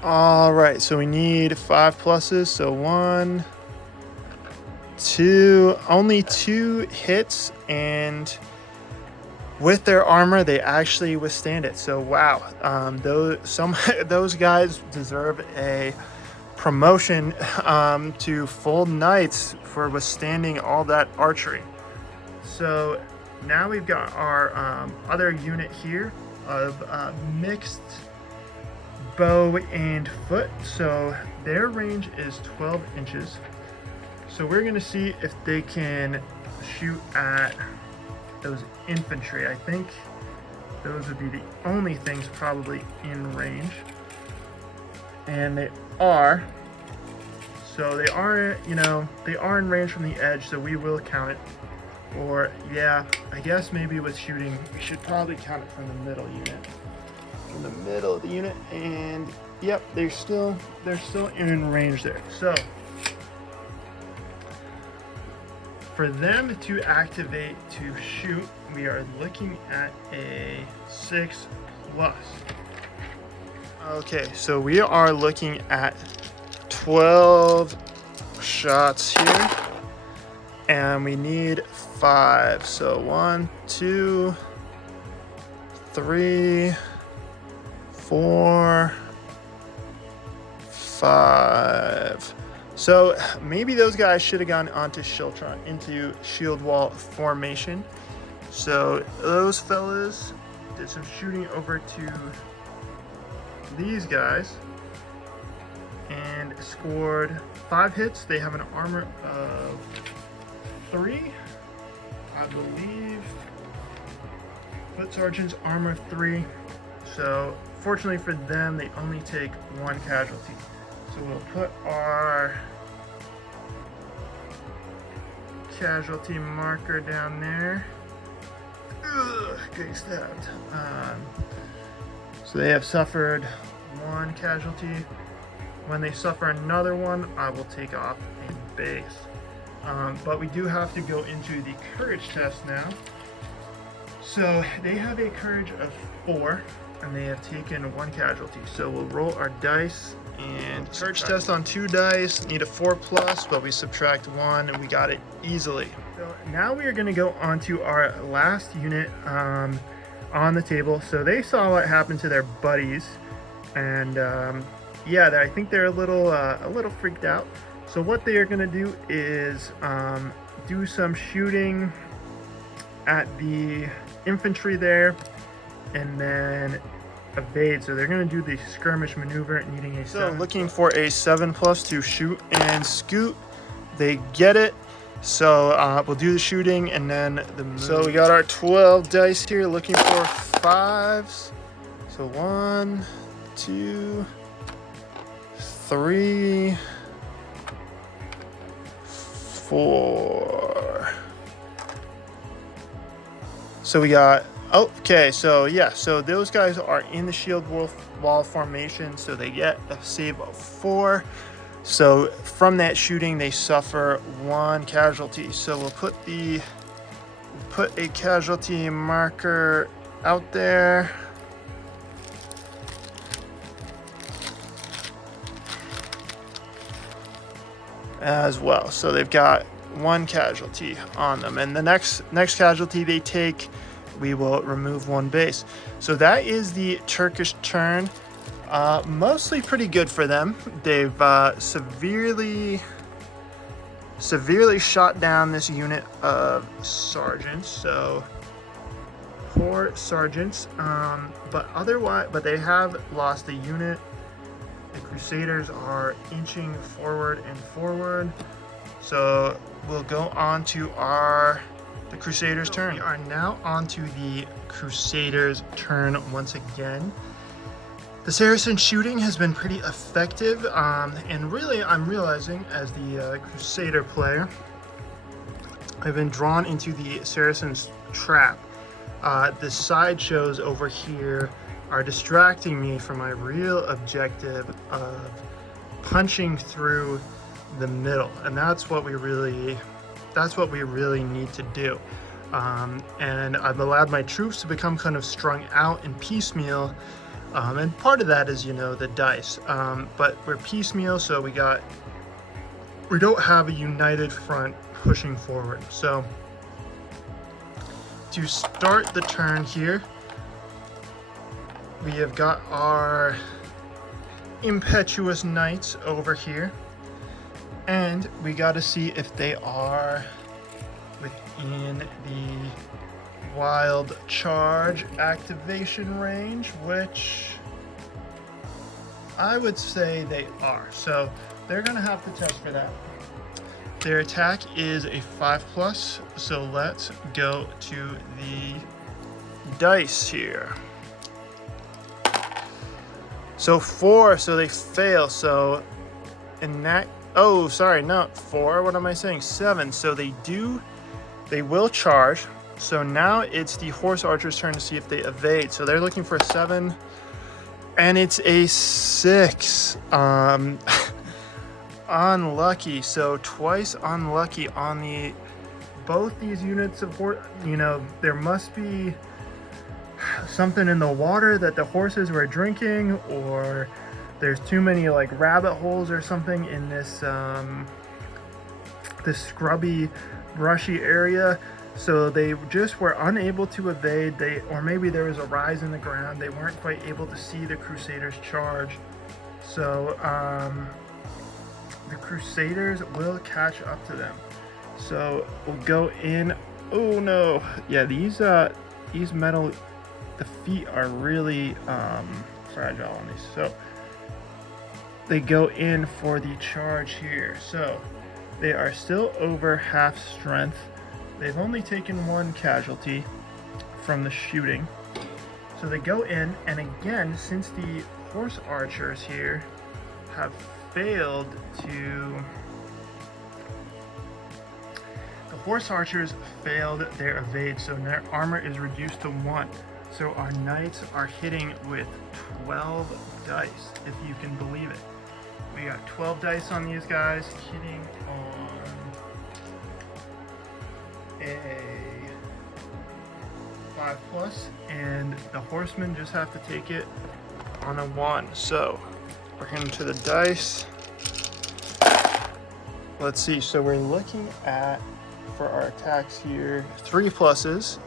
All right, so we need 5+. So 1, 2, only 2 hits, and with their armor, they actually withstand it. So wow, those guys deserve a promotion to full knights for withstanding all that archery. So now we've got our other unit here of mixed bow and foot. So their range is 12 inches. So we're gonna see if they can shoot at those infantry. I think those would be the only things probably in range. And they are. So they are, they are in range from the edge, so we will count it. Or yeah, I guess maybe with shooting, we should probably count it from the middle unit. From the middle of the unit, and yep, they're still in range there. So for them to activate to shoot, we are looking at a 6+. Okay, so we are looking at 12 shots here, and we need 5. So 1, 2, 3, 4, 5. So maybe those guys should have gone onto into shield wall formation. So those fellas did some shooting over to these guys and scored 5 hits. They have an armor of 3, I believe. Foot sergeant's armor 3. So fortunately for them, they only take 1 casualty. So we'll put our casualty marker down there. Ugh, getting stabbed. So they have suffered 1 casualty. When they suffer another one, I will take off a base. But we do have to go into the courage test now. So they have a courage of 4, and they have taken 1 casualty. So we'll roll our dice, and courage test on 2 dice, need a 4+, but we subtract 1 and we got it easily. So now we are going to go on to our last unit on the table. So they saw what happened to their buddies, and yeah, I think they're a little freaked out. So what they are going to do is do some shooting at the infantry there, and then evade. So they're going to do the skirmish maneuver, needing a 7. So looking for a 7+ to shoot and scoot. They get it. So we'll do the shooting and then the move. So we got our 12 dice here, looking for 5s. So 1, 2, 3, 4. So we got, okay, so yeah, so those guys are in the shield wall formation, so they get a save of 4. So from that shooting, they suffer 1 casualty. So we'll put a casualty marker out there. As well. So they've got 1 casualty on them, and the next casualty they take, we will remove 1 base. So that is the Turkish turn. Mostly pretty good for them. They've severely shot down this unit of sergeants. So poor sergeants. But they have lost a unit. The Crusaders are inching forward and forward. So we'll go on to the Crusaders' turn. We are now on to the Crusaders' turn once again. The Saracen shooting has been pretty effective, and really I'm realizing as the Crusader player, I've been drawn into the Saracen's trap. The sideshows over here are distracting me from my real objective of punching through the middle, and that's what we really need to do. And I've allowed my troops to become kind of strung out and piecemeal, and part of that is, the dice, but we're piecemeal, so we don't have a united front pushing forward. So to start the turn here, we have got our impetuous knights over here, and we got to see if they are within the wild charge activation range, which I would say they are. So they're going to have to test for that. Their attack is a 5+, so let's go to the dice here. So 4, so they fail. So in that, oh, sorry, not 4. What am I saying? 7. So they will charge. So now it's the horse archer's turn to see if they evade. So they're looking for a 7, and it's a 6. Unlucky. So twice unlucky on both these units of horse. There must be something in the water that the horses were drinking, or there's too many like rabbit holes or something in this this scrubby, brushy area. So they just were unable to evade. Or maybe there was a rise in the ground. They weren't quite able to see the Crusaders charge. So the Crusaders will catch up to them. So we'll go in. Oh no! Yeah, these metal, the feet are really fragile on these. So they go in for the charge here. So they are still over half strength. They've only taken one casualty from the shooting. So they go in, and again, since the horse archers here have failed to... The horse archers failed their evade, so their armor is reduced to 1. So our knights are hitting with 12 dice, if you can believe it. We got 12 dice on these guys, hitting on a 5+, and the horsemen just have to take it on a 1. So we're into the dice. Let's see. So we're looking at, for our attacks here, 3 pluses.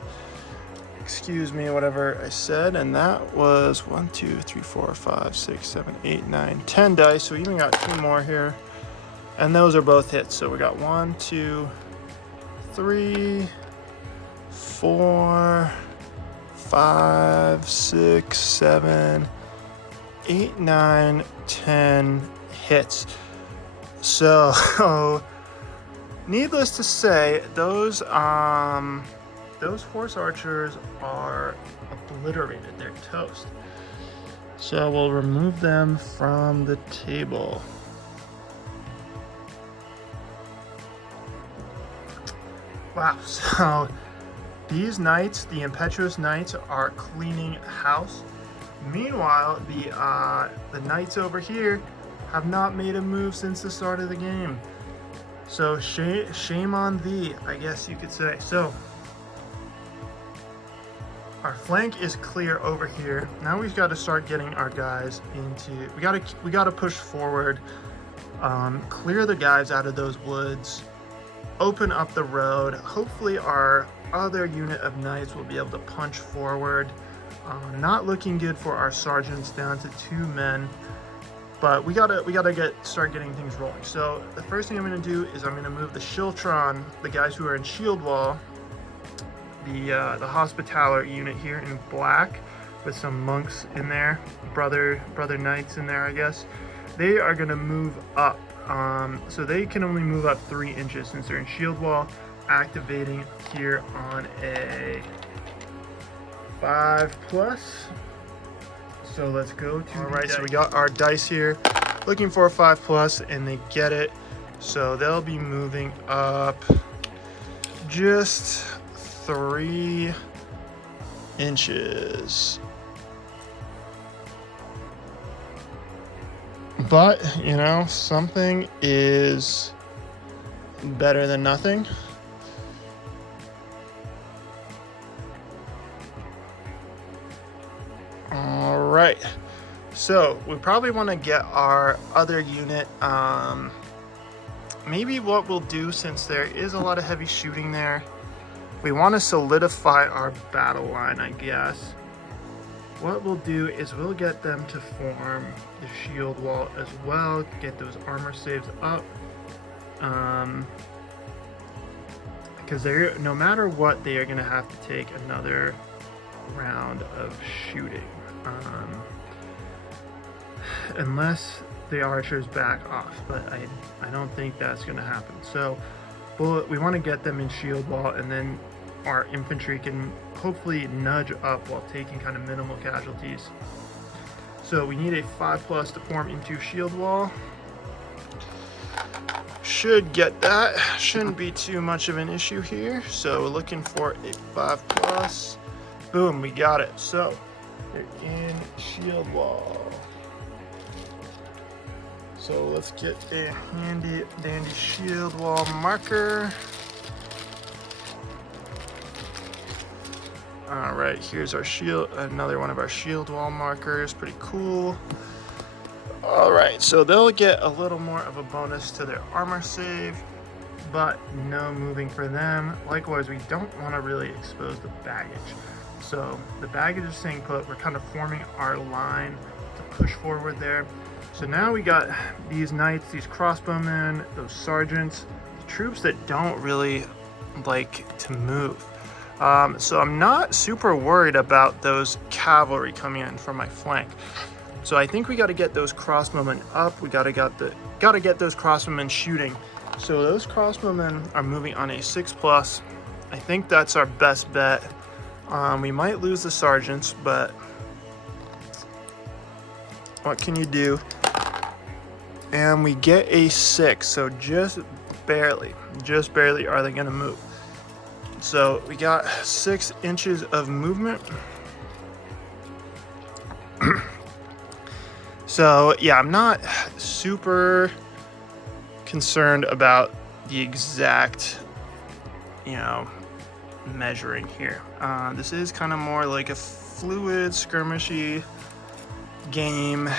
Excuse me, whatever I said, and that was 1, 2, 3, 4, 5, 6, 7, 8, 9, 10 dice. So we even got 2 more here, and those are both hits. So we got 1, 2, 3, 4, 5, 6, 7, 8, 9, 10 hits. So needless to say, those horse archers are obliterated. They're toast. So we'll remove them from the table. Wow, so these knights, the impetuous knights, are cleaning house. Meanwhile, the knights over here have not made a move since the start of the game. So shame on thee, I guess you could say. So our flank is clear over here. Now we've got to start getting our guys into. We got to push forward, clear the guys out of those woods. Open up the road. Hopefully our other unit of knights will be able to punch forward. Not looking good for our sergeants, down to 2 men, but we gotta start getting things rolling. So the first thing I'm gonna do is I'm gonna move the Shiltron, the guys who are in shield wall, the Hospitaller unit here in black with some monks in there, brother knights in there, I guess. They are gonna move up. So they can only move up 3 inches since they're in shield wall, activating here on a 5+. So let's go to. All right, so we got our dice here, looking for a 5+, and they get it. So they'll be moving up just 3 inches. But, you know, something is better than nothing. All right. So we probably want to get our other unit. Maybe what we'll do, since there is a lot of heavy shooting there, we want to solidify our battle line, I guess. What we'll do is we'll get them to form the shield wall as well, get those armor saves up. Because they're, no matter what, they are going to have to take another round of shooting. Unless the archers back off, but I don't think that's going to happen. So we want to get them in shield wall, and then our infantry can hopefully nudge up while taking kind of minimal casualties. So we need a 5+ to form into shield wall. Should get that. Shouldn't be too much of an issue here. So we're looking for a 5+. Boom, we got it. So they're in shield wall. So let's get a handy dandy shield wall marker. All right, here's our shield, another one of our shield wall markers. Pretty cool. All right, so they'll get a little more of a bonus to their armor save. but no moving for them. Likewise, we don't want to really expose the baggage. So the baggage is staying put. We're kind of forming our line to push forward there. So now we got these knights, these crossbowmen, those sergeants, the troops that don't really like to move. So I'm not super worried about those cavalry coming in from my flank. So I think we got to get those crossbowmen up. We got to get those crossbowmen shooting. So those crossbowmen are moving on a 6+. I think that's our best bet. We might lose the sergeants, but what can you do? And we get a 6, so just barely are they gonna move. So we got 6 inches of movement. So yeah, I'm not super concerned about the exact, measuring here. This is kind of more like a fluid, skirmishy game.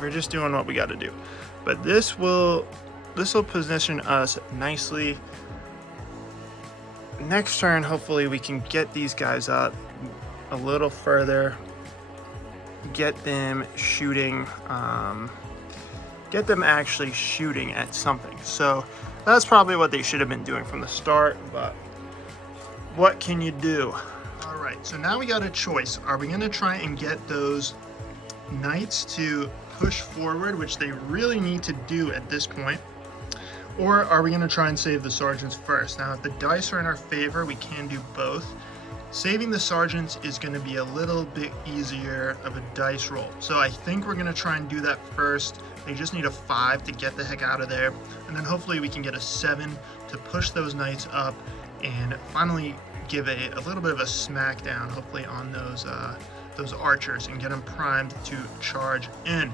We're just doing what we got to do, but this will position us nicely. Next turn, hopefully we can get these guys up a little further, get them shooting, get them actually shooting at something. So that's probably what they should have been doing from the start, but what can you do? All right, so now we got a choice. Are we gonna try and get those knights to push forward, which they really need to do at this point? Or are we gonna try and save the sergeants first? Now, if the dice are in our favor, we can do both. Saving the sergeants is gonna be a little bit easier of a dice roll. So I think we're gonna try and do that first. They just need a 5 to get the heck out of there. And then hopefully we can get a 7 to push those knights up and finally give a little bit of a smackdown, hopefully on those archers, and get them primed to charge in.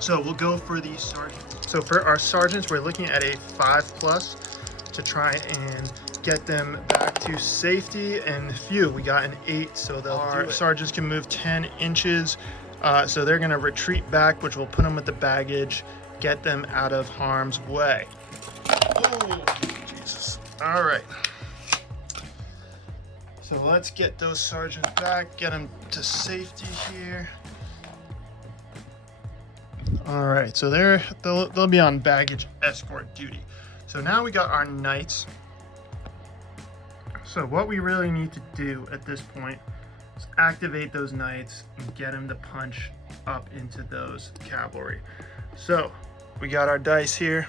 So we'll go for the sergeants. So for our sergeants, we're looking at a 5+ to try and get them back to safety. And phew, we got an 8, so our sergeants can move 10 inches. So they're gonna retreat back, which will put them with the baggage, get them out of harm's way. Oh, Jesus. All right. So let's get those sergeants back, get them to safety here. All right, so they'll be on baggage escort duty. So now we got our knights. So what we really need to do at this point is activate those knights and get them to punch up into those cavalry. So we got our dice here.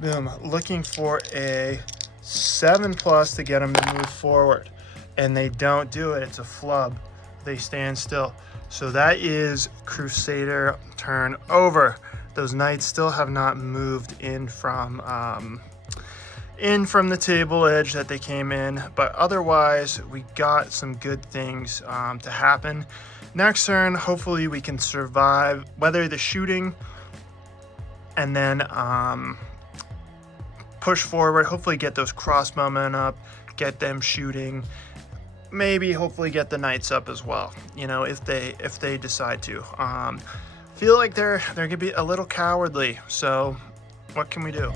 Boom, looking for a 7+ to get them to move forward, and they don't do it. It's a flub. They stand still. So that is Crusader turn over. Those knights still have not moved in from the table edge that they came in, but otherwise we got some good things to happen. Next turn, hopefully we can survive, weather the shooting, and then push forward, hopefully get those crossbowmen up, get them shooting, maybe hopefully get the knights up as well, if they decide to. Feel like they're gonna be a little cowardly, so what can we do?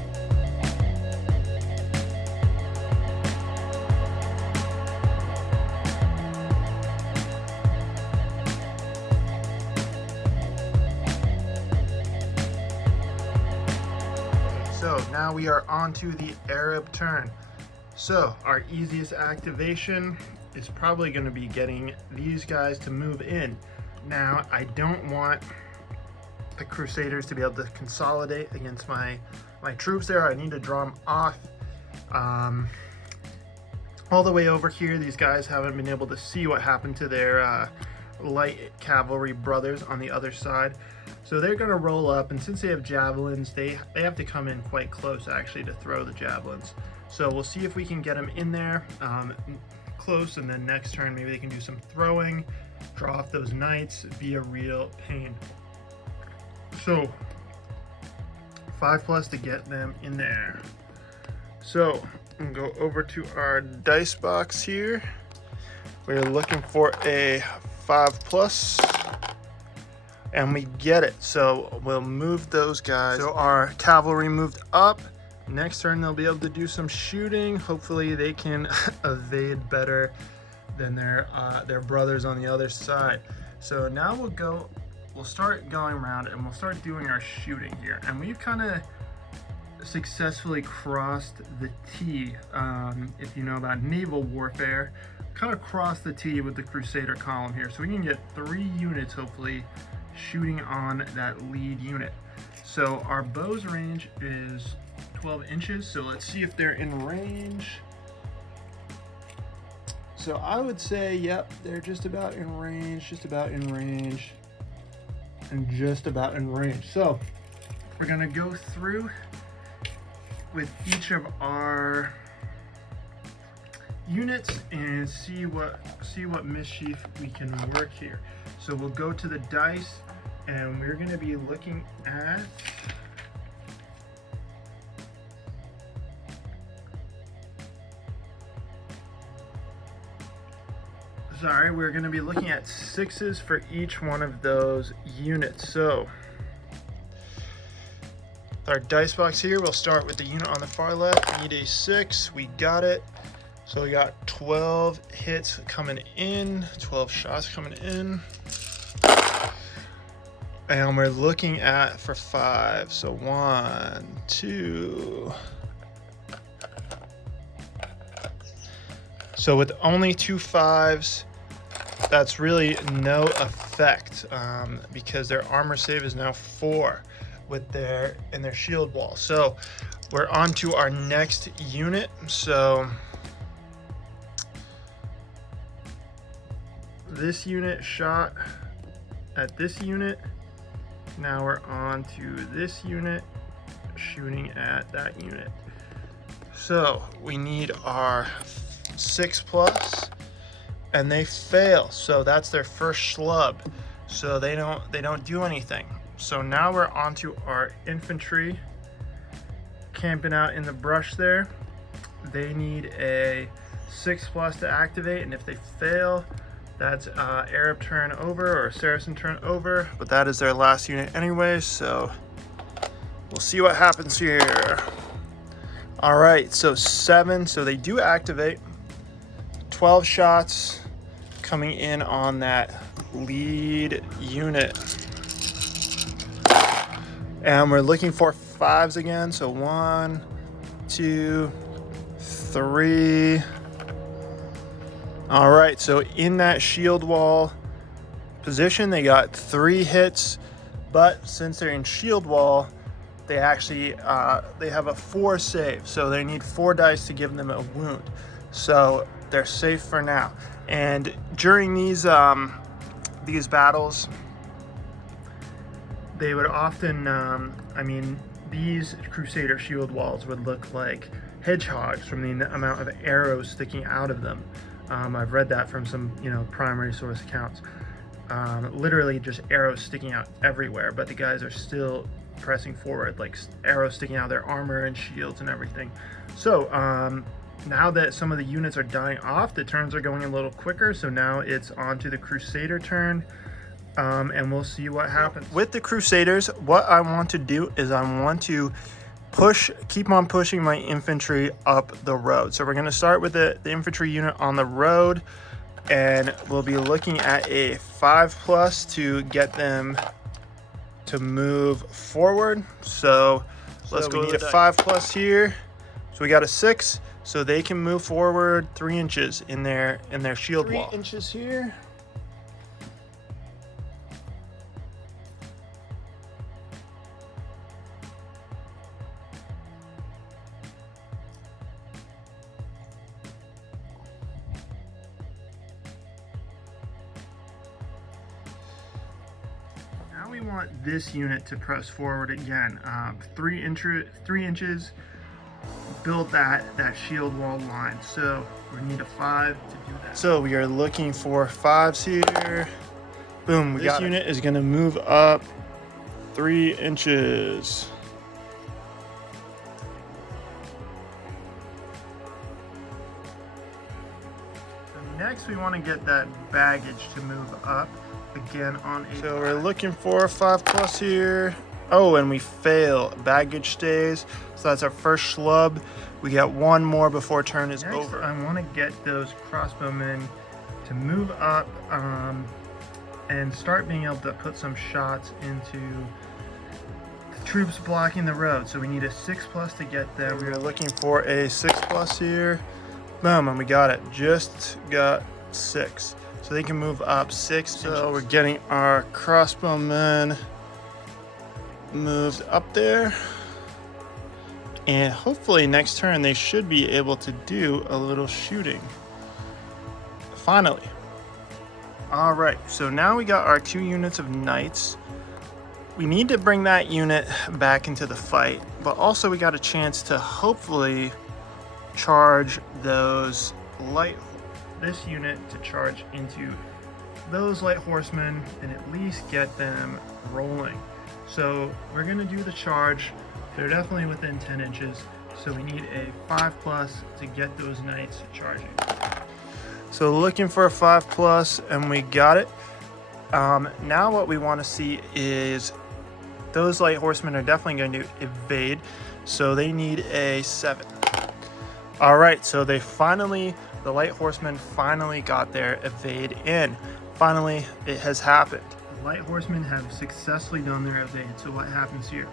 So now we are on to the Arab turn. So our easiest activation is probably going to be getting these guys to move in. Now, I don't want the Crusaders to be able to consolidate against my troops there. I need to draw them off. All the way over here, these guys haven't been able to see what happened to their light cavalry brothers on the other side. So they're going to roll up, and since they have javelins, they have to come in quite close actually to throw the javelins. So we'll see if we can get them in there close, and then next turn maybe they can do some throwing, draw off those knights, be a real pain. So 5+ to get them in there. So I'm gonna go over to our dice box here. We're looking for a 5+. and we get it. So we'll move those guys. So our cavalry moved up. Next turn they'll be able to do some shooting. Hopefully they can evade better than their brothers on the other side. So now we'll start going around and we'll start doing our shooting here. And we've kind of successfully crossed the T, if you know about naval warfare, kind of crossed the T with the Crusader column here. So we can get 3 units hopefully shooting on that lead unit. So our bow's range is 12 inches. So let's see if they're in range. So I would say, yep, they're just about in range, just about in range, and just about in range. So we're gonna go through with each of our units and see what mischief we can work here. So we'll go to the dice and we're going to be looking at we're going to be looking at 6s for each one of those units. So our dice box here, we'll start with the unit on the far left. Need a 6, we got it. So we got 12 hits coming in, 12 shots coming in. And we're looking at for 5. So 1, 2. So with only 2 5s, that's really no effect because their armor save is now 4 with their shield wall. So we're on to our next unit. So this unit shot at this unit. Now we're on to this unit shooting at that unit. So we need our 6+, and they fail. So that's their first schlub. So they don't do anything. So now we're on to our infantry camping out in the brush there. They need a 6+ to activate, and if they fail, that's Arab turn over or Saracen turn over, but that is their last unit anyway, so we'll see what happens here. All right, so 7, so they do activate. 12 shots coming in on that lead unit. And we're looking for 5s again, so 1, 2, 3. All right, so in that shield wall position, they got 3 hits, but since they're in shield wall, they actually they have a 4 save, so they need 4 dice to give them a wound. So they're safe for now. And during these battles, they would often, I mean, these Crusader shield walls would look like hedgehogs from the amount of arrows sticking out of them. I've read that from some, primary source accounts. Literally just arrows sticking out everywhere, but the guys are still pressing forward, like arrows sticking out of their armor and shields and everything. So now that some of the units are dying off, the turns are going a little quicker. So now it's on to the Crusader turn, and we'll see what happens. With the Crusaders, what I want to do is I want to keep on pushing my infantry up the road. So we're going to start with the infantry unit on the road, and we'll be looking at a 5+ to get them to move forward. So let's go. We need a 5+ here. So we got a 6, so they can move forward 3 inches in their shield wall. 3 inches here. Now we want this unit to press forward again. 3 inches, build that shield wall line. So we need a 5 to do that. So we are looking for 5s here. Boom, we got it. This unit is gonna move up 3 inches. So next we want to get that baggage to move up. again on a So we're looking for a 5+ here. Oh, and we fail. Baggage stays. So that's our first schlub. We got one more before turn is over. I want to get those crossbowmen to move up and start being able to put some shots into the troops blocking the road. So we need a 6+ to get there. We are looking for a 6+ here. Boom, and we got it. Just got 6. So they can move up 6. So we're getting our crossbowmen moved up there. And hopefully next turn they should be able to do a little shooting. Finally. All right, so now we got our 2 units of knights. We need to bring that unit back into the fight, but also we got a chance to hopefully charge those this unit to charge into those light horsemen and at least get them rolling. So we're gonna do the charge. They're definitely within 10 inches. So we need a 5+ to get those knights charging. So looking for a 5+, and we got it. Now what we want to see is those light horsemen are definitely going to evade. So they need a 7. All right, so the light horsemen finally got their evade in. Finally, it has happened. The light horsemen have successfully done their evade. So what happens here?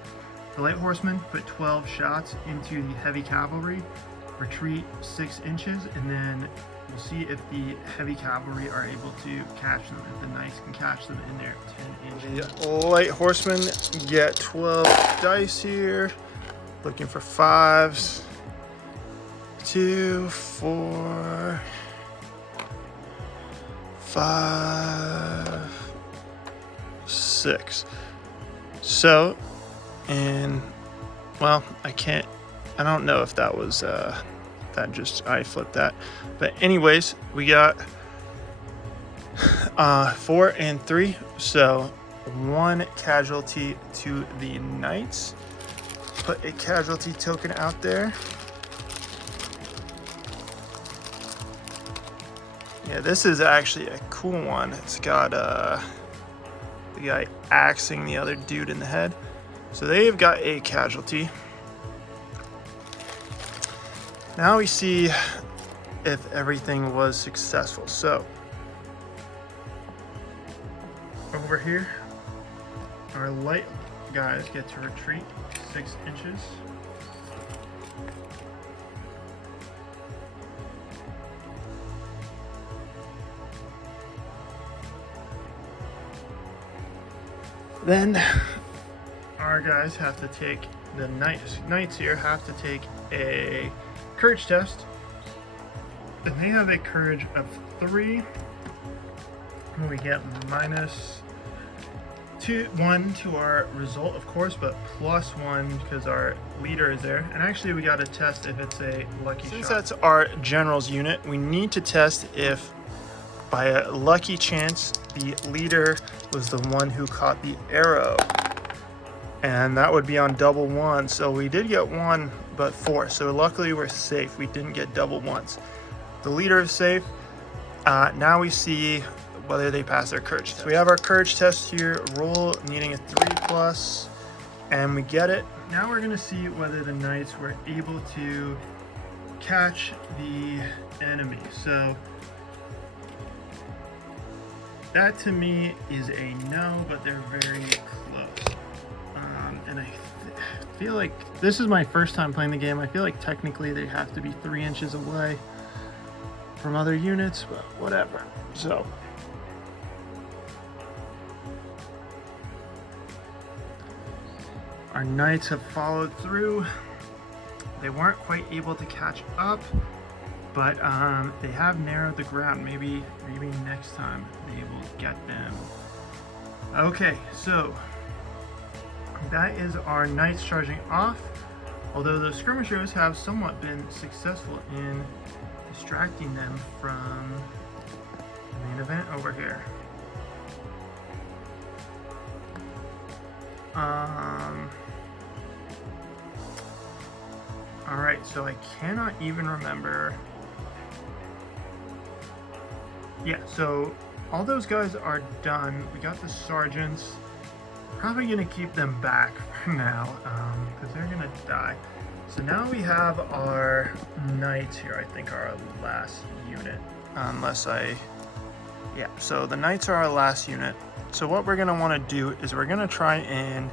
The light horsemen put 12 shots into the heavy cavalry, retreat 6 inches, and then we'll see if the heavy cavalry are able to catch them, if the knights can catch them in their 10 inches. The light horsemen get 12 dice here. Looking for 5s. 2, 4, 5, 6. So, and well, I don't know if that was I flipped that, but anyways, we got 4 and 3, so 1 casualty to the knights. Put a casualty token out there. Yeah, this is actually a cool one. It's got the guy axing the other dude in the head. So they've got a casualty. Now we see if everything was successful. So over here, our light guys get to retreat 6 inches. Then our guys have to take, the knights here have to take a courage test. And they have a courage of 3. And we get -1 to our result, of course, but +1 because our leader is there. And actually we got to test if it's a lucky shot. Since that's our general's unit, we need to test if by a lucky chance the leader was the one who caught the arrow, and that would be on double 1. So we did get 1 but 4, so luckily we're safe. We didn't get double 1s. The leader is safe. Now we see whether they pass their courage test. So we have our courage test here, roll needing a 3+, and we get it. Now we're gonna see whether the knights were able to catch the enemy. So that to me is a no, but they're very close. And I feel like this is my first time playing the game. I feel like technically they have to be 3 inches away from other units, but whatever. So our knights have followed through. They weren't quite able to catch up, but they have narrowed the ground. Maybe next time they will get them. Okay, so that is our knights charging off. Although the skirmishers have somewhat been successful in distracting them from the main event over here. All right, so I cannot even remember. Yeah, so all those guys are done. We got the sergeants. Probably gonna keep them back for now, because they're gonna die. So now we have our knights here, I think are our last unit. Yeah, so the knights are our last unit. So what we're gonna wanna do is we're gonna try and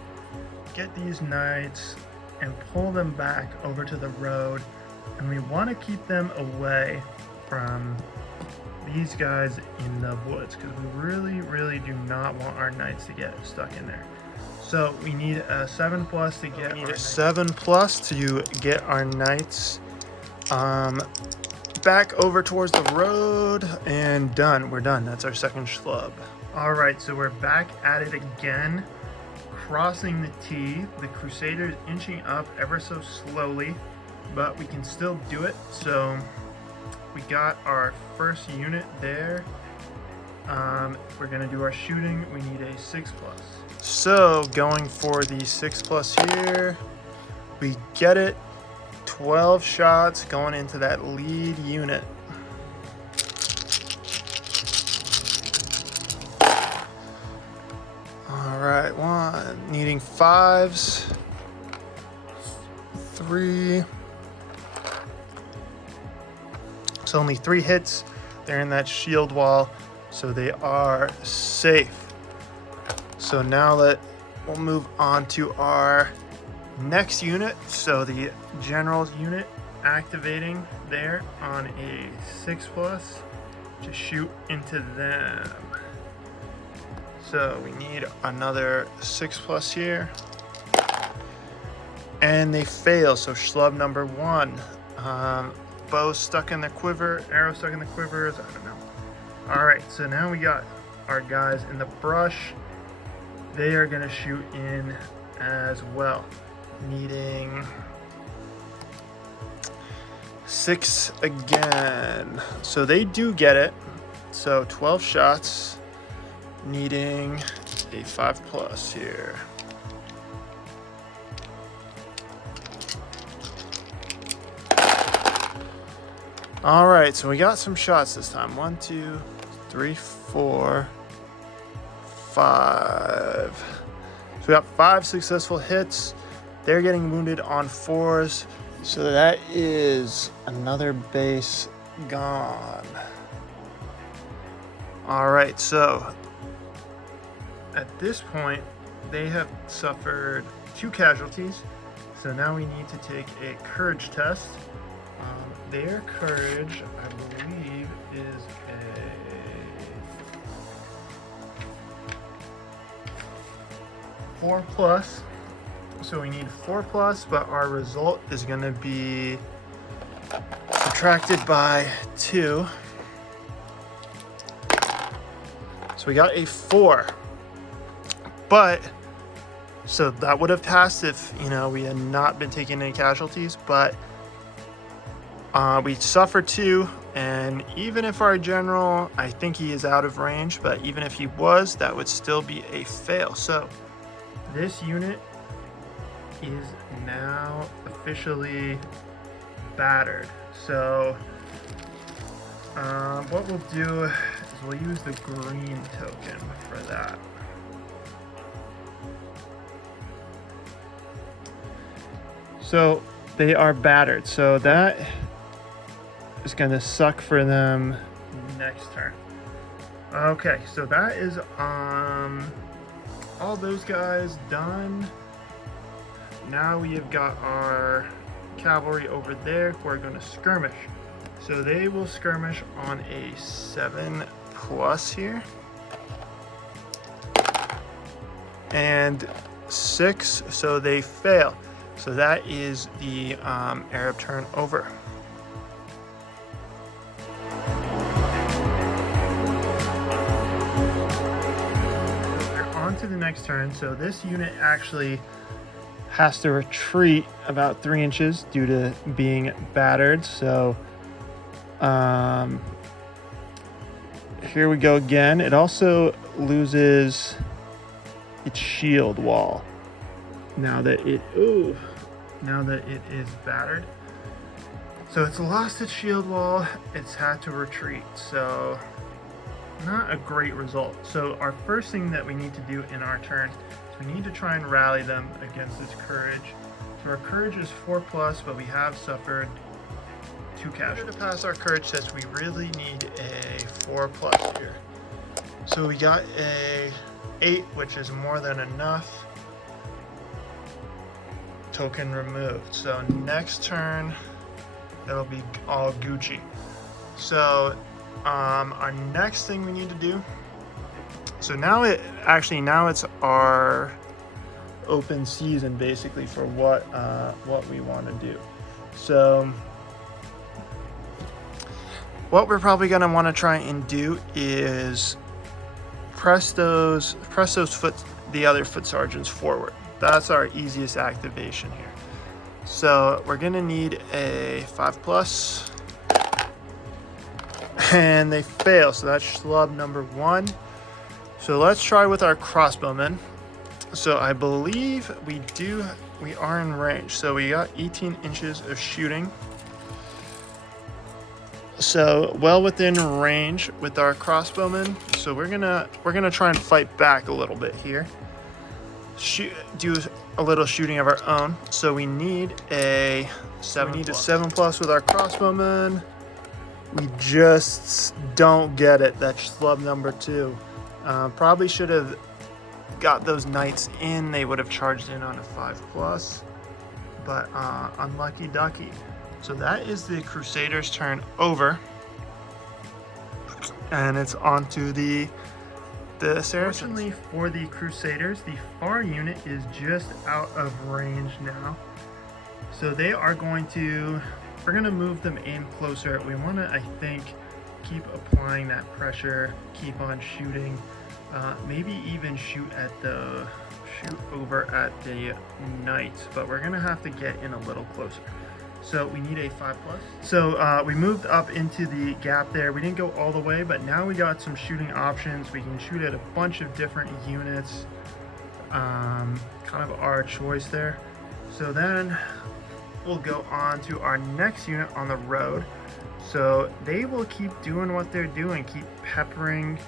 get these knights and pull them back over to the road. And we wanna keep them away from these guys in the woods, because we really do not want our knights to get stuck in there. So we need a 7+ to get. We need a 7+ to get our knights back over towards the road, and done. We're done. That's our second schlub. All right, so we're back at it again, crossing the T. The Crusader is inching up ever so slowly, but we can still do it. So we got our first unit there. We're gonna do our shooting. We need a 6+. So going for the 6+ here, we get it. 12 shots going into that lead unit. All right, one, needing 5s, 3. So only 3 hits. They're in that shield wall, so they are safe. So now we'll move on to our next unit. So the general's unit activating there on a 6+ to shoot into them. So we need another 6+ here. And they fail, so schlub number 1. Bow stuck in the quiver, arrow stuck in the quivers, I don't know. All right, so now we got our guys in the brush. They are gonna shoot in as well, needing 6 again. So they do get it. So 12 shots, needing a 5+ here. All right, so we got some shots this time. 1, 2, 3, 4, 5. So we got 5 successful hits. They're getting wounded on 4s. So that is another base gone. All right, so at this point, they have suffered 2 casualties. So now we need to take a courage test. Their courage, I believe, is a 4+. So we need 4+, but our result is going to be subtracted by 2. So we got a 4. But so that would have passed if, we had not been taking any casualties, but we suffered 2, and even if our general, I think he is out of range, but even if he was, that would still be a fail. So this unit is now officially battered. So what we'll do is we'll use the green token for that. So they are battered. So that is going to suck for them next turn. Okay, so that is all those guys done. Now we have got our cavalry over there who are going to skirmish. So they will skirmish on a 7+ here. And 6, so they fail. So that is the Arab turn over. To the next turn. So this unit actually has to retreat about 3 inches due to being battered. So here we go again. It also loses its shield wall now that it is battered. So it's lost its shield wall. It's had to retreat. So not a great result. So our first thing that we need to do in our turn is we need to try and rally them against this courage. So our courage is 4+, but we have suffered 2 casualties. To pass our courage test, we really need a 4+ here. So we got a 8, which is more than enough. Token removed. So next turn, it'll be all Gucci. So our next thing we need to do. So now it's our open season basically for what we want to do. So what we're probably going to want to try and do is press the other foot sergeants forward. That's our easiest activation here. So we're going to need a 5+, and they fail. So that's schlub number 1. So let's try with our crossbowmen. So I believe we are in range. So we got 18 inches of shooting. So well within range with our crossbowmen. So we're gonna try and fight back a little bit here. Do a little shooting of our own. So we need a 7+. We need a 7+ with our crossbowmen. We just don't get it. That's schlub number 2. Probably should have got those knights in. They would have charged in on a 5+, but unlucky ducky. So that is the Crusaders' turn over, and it's on to the Saracens. Fortunately for the Crusaders, the far unit is just out of range now. So they are going to, we're going to move them in closer. We want to, I think, keep applying that pressure, keep on shooting, maybe even shoot over at the knights, but we're going to have to get in a little closer. So we need a 5+. So we moved up into the gap there. We didn't go all the way, but now we got some shooting options. We can shoot at a bunch of different units. Kind of our choice there. So then we'll go on to our next unit on the road. So they will keep doing what they're doing, keep peppering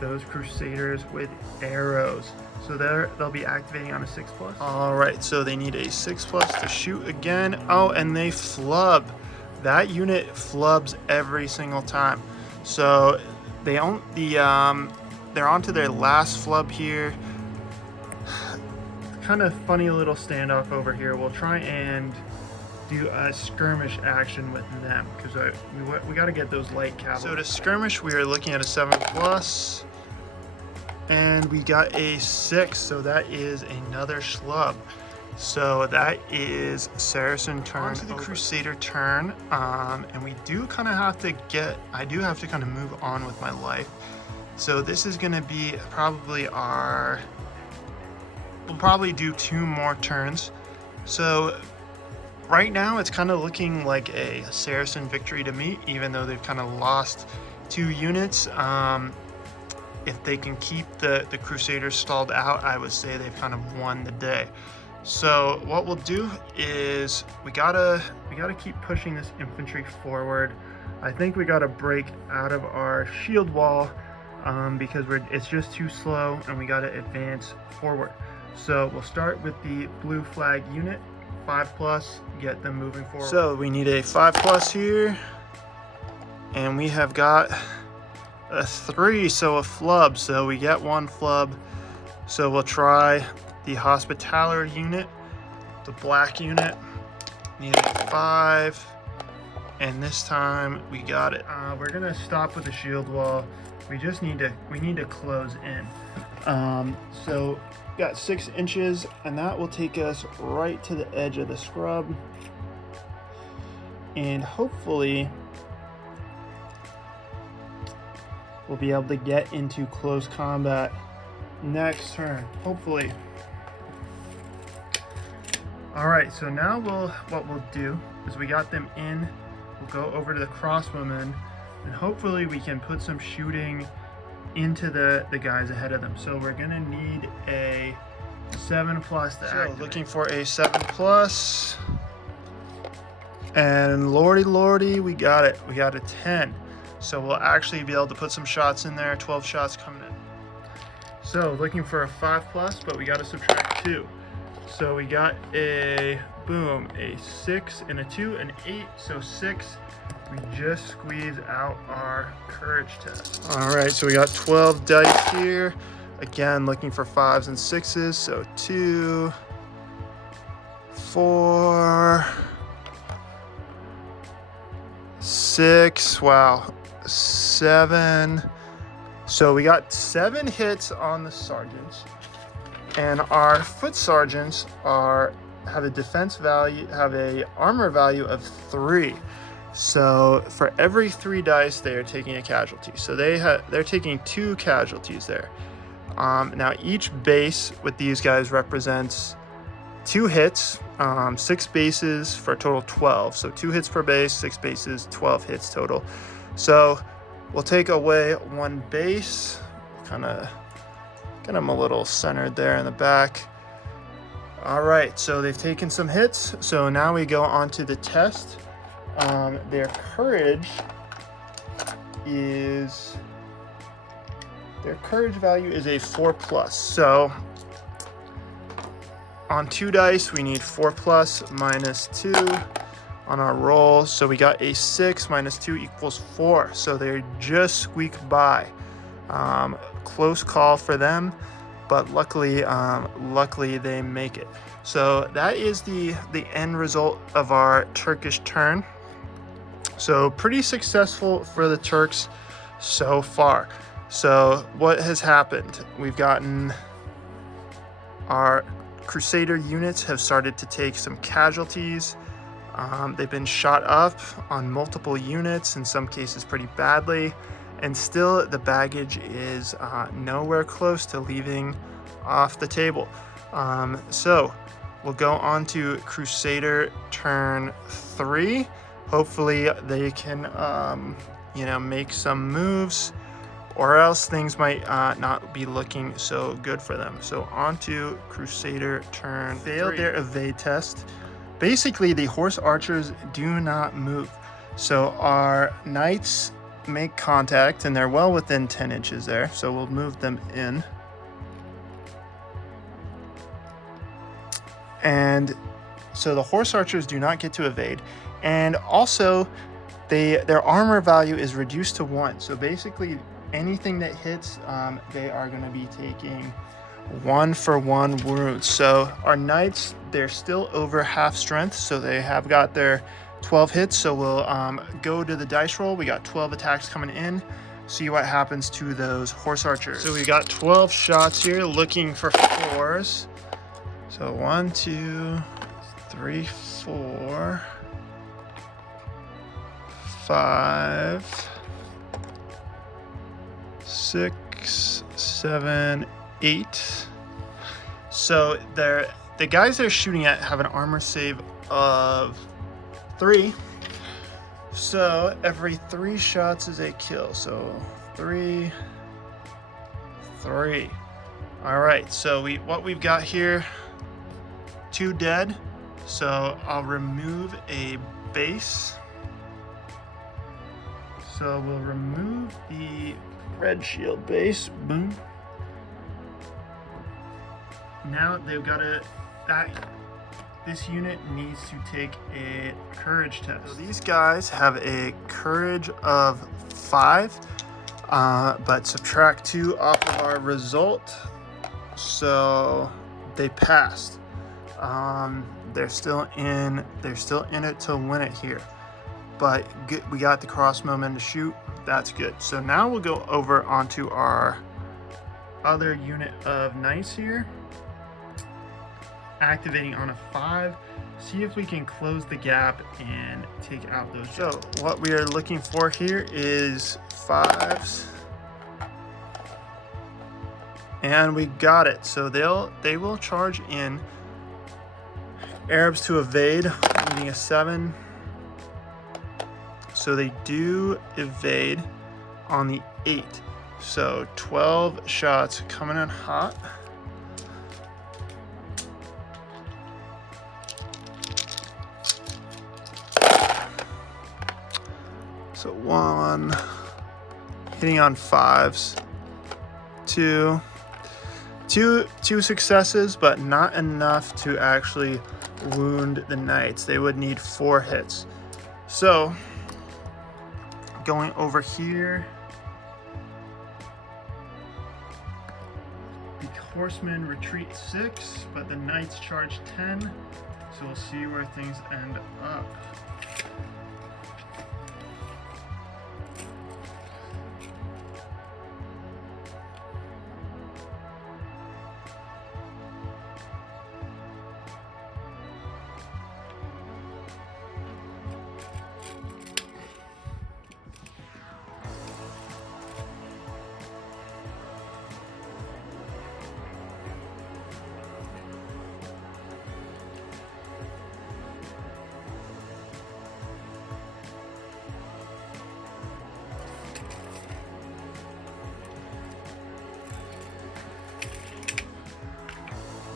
those Crusaders with arrows. So they'll be activating on a 6+. All right, so they need a 6+ to shoot again. Oh, and they flub. That unit flubs every single time. So they're onto their last flub here. Kind of funny little standoff over here. We'll try and do a skirmish action with them because we got to get those light cavalry. So to skirmish, we are looking at a 7+. And we got a 6, so that is another schlub. So that is Saracen turn. On to the Crusader turn, and we do kind of have to I do have to kind of move on with my life. So this is going to be probably we'll probably do 2 more turns. So right now it's kind of looking like a Saracen victory to me, even though they've kind of lost 2 units. If they can keep the Crusaders stalled out, I would say they've kind of won the day. So what we'll do is we gotta keep pushing this infantry forward. I think we gotta break out of our shield wall because it's just too slow, and we gotta advance forward. So we'll start with the blue flag unit, 5+, get them moving forward. So we need a 5+ here, and we have got a 3, so a flub. So we get 1 flub. So we'll try the Hospitaller unit, the black unit. Need a 5, and this time we got it. We're gonna stop with the shield wall. We need to close in. So got 6 inches, and that will take us right to the edge of the scrub, and hopefully we'll be able to get into close combat next turn, hopefully. All right, so now what we'll do is we got them in. We'll go over to the crossbowmen, and hopefully we can put some shooting into the guys ahead of them. So we're gonna need a 7+ to activate. So looking for a 7+, and lordy, we got it. We got a 10. So we'll actually be able to put some shots in there, 12 shots coming in. So looking for a 5+, but we got to subtract 2. So we got a, boom, a 6 and a 2, an 8, so 6. We just squeezed out our courage test. All right, so we got 12 dice here. Again, looking for 5s and 6s, so 2, 4, 6, wow, 7. So we got 7 hits on the sergeants, and our foot sergeants have a defense value, have a armor value of 3. So for every 3 dice, they are taking a casualty. So they're taking 2 casualties there. Now each base with these guys represents 2 hits, 6 bases for a total of 12. So 2 hits per base, 6 bases, 12 hits total. So we'll take away 1 base, kind of get them a little centered there in the back. All right, so they've taken some hits. So now we go on to the test. Their courage value is a 4+. So on 2 dice, we need 4+ minus 2 on our roll. So we got a 6 minus 2 equals 4. So they just squeaked by. Close call for them, but luckily they make it. So that is the end result of our Turkish turn. So pretty successful for the Turks so far. So what has happened? We've gotten our Crusader units have started to take some casualties. They've been shot up on multiple units, in some cases pretty badly, and still the baggage is nowhere close to leaving off the table. So we'll go on to Crusader turn 3. Hopefully they can, make some moves, or else things might not be looking so good for them. So on to Crusader turn 3. Failed their evade test. Basically, the horse archers do not move. So our knights make contact, and they're well within 10 inches there. So we'll move them in. And so the horse archers do not get to evade. And also, their armor value is reduced to 1. So basically, anything that hits, they are going to be taking 1-for-1 wounds. So our knights, they're still over half strength, so they have got their 12 hits. So we'll go to the dice roll. We got 12 attacks coming in. See what happens to those horse archers. So we got 12 shots here, looking for 4s. So 1, 2, 3, 4, 5, 6, 7, 8. So the guys they're shooting at have an armor save of 3. So every 3 shots is a kill. So 3, 3. All right. So what we've got here, 2 dead. So I'll remove a base. So we'll remove the red shield base. Boom. Now they've got this unit needs to take a courage test. So these guys have a courage of 5, but subtract 2 off of our result. So they passed. They're still in it to win it here. But we got the crossbowmen to shoot. That's good. So now we'll go over onto our other unit of knights here. Activating on a 5. See if we can close the gap and take out those. So what we are looking for here is 5s. And we got it. So they will charge in. Arabs to evade, needing a 7. So they do evade on the 8. So 12 shots coming in hot. So 1, hitting on 5s. Two successes, but not enough to actually wound the knights. They would need 4 hits. So going over here, the horsemen retreat 6, but the knights charge 10. So we'll see where things end up.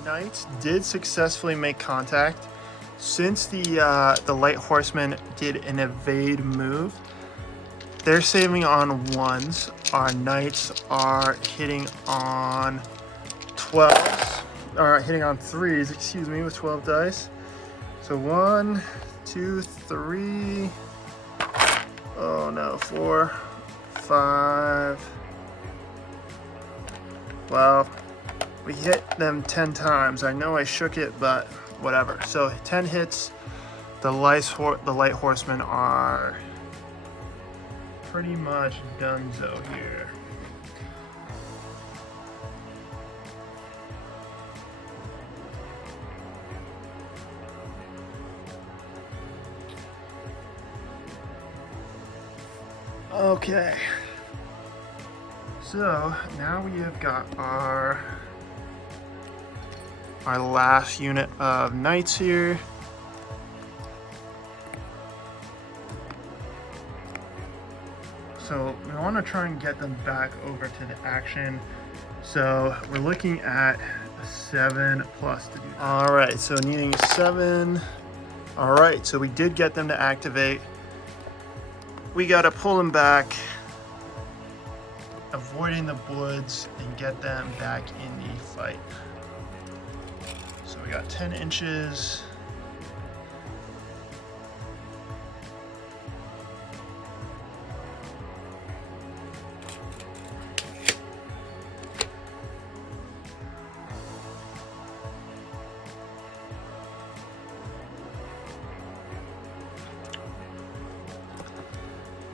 Knights did successfully make contact. Since the light horsemen did an evade move, they're saving on 1s. Our knights are hitting on 12s, or hitting on 3s, excuse me, with 12 dice. So 1, 2, 3. Oh no, 4, 5. Well, we hit them 10 times. I know I shook it, but whatever. So 10 hits. The light horsemen are pretty much donezo here. Okay. So now we have got our last unit of knights here. So we want to try and get them back over to the action. So we're looking at a 7+ to do that. All right, so needing 7. All right, so we did get them to activate. We got to pull them back, avoiding the woods, and get them back in the fight. So we got 10 inches.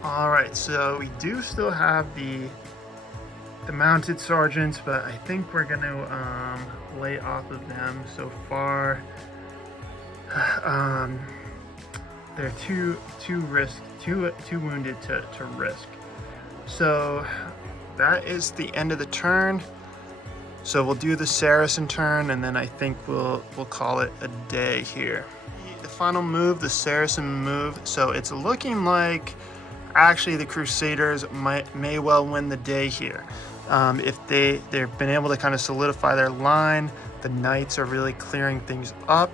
All right, so we do still have the mounted sergeants, but I think we're gonna lay off of them so far. They're too wounded to risk. So that is the end of the turn. So we'll do the Saracen turn, and then I think we'll call it a day here. The final move, the Saracen move. So it's looking like actually the Crusaders may well win the day here. If they've been able to kind of solidify their line, the Knights are really clearing things up.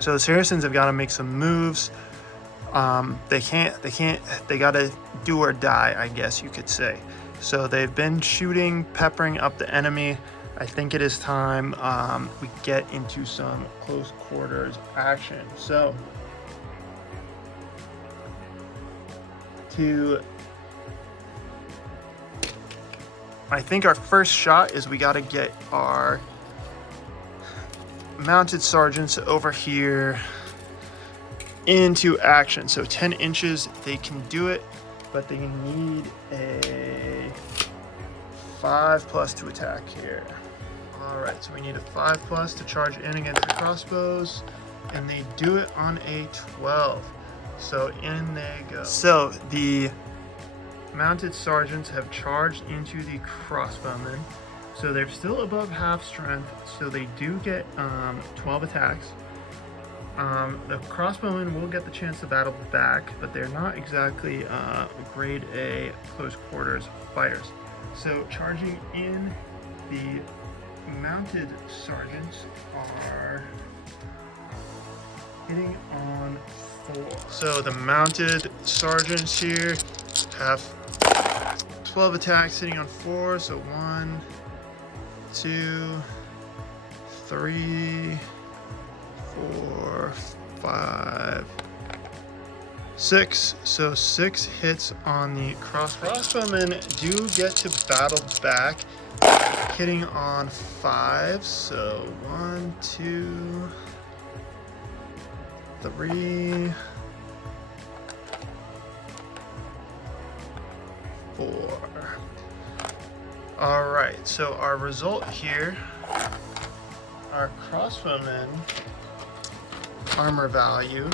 So the Saracens have got to make some moves. They got to do or die, I guess you could say. So they've been shooting, peppering up the enemy. I think it is time we get into some close quarters action. So I think our first shot is we got to get our mounted sergeants over here into action. So 10 inches, they can do it, but they need a 5+ to attack here. All right, so we need a 5+ to charge in against the crossbows, and they do it on a 12. So in they go. So the mounted sergeants have charged into the crossbowmen. So they're still above half strength, so they do get 12 attacks. The crossbowmen will get the chance to battle back, but they're not exactly grade A close quarters fighters. So charging in, the mounted sergeants are hitting on 4. So the mounted sergeants here have 12 attacks sitting on 4. So 1, 2, 3, 4, 5, 6. So 6 hits on the crossbowmen do get to battle back, hitting on 5. So 1, 2, 3, 4. All right, so our result here, our crossbowmen armor value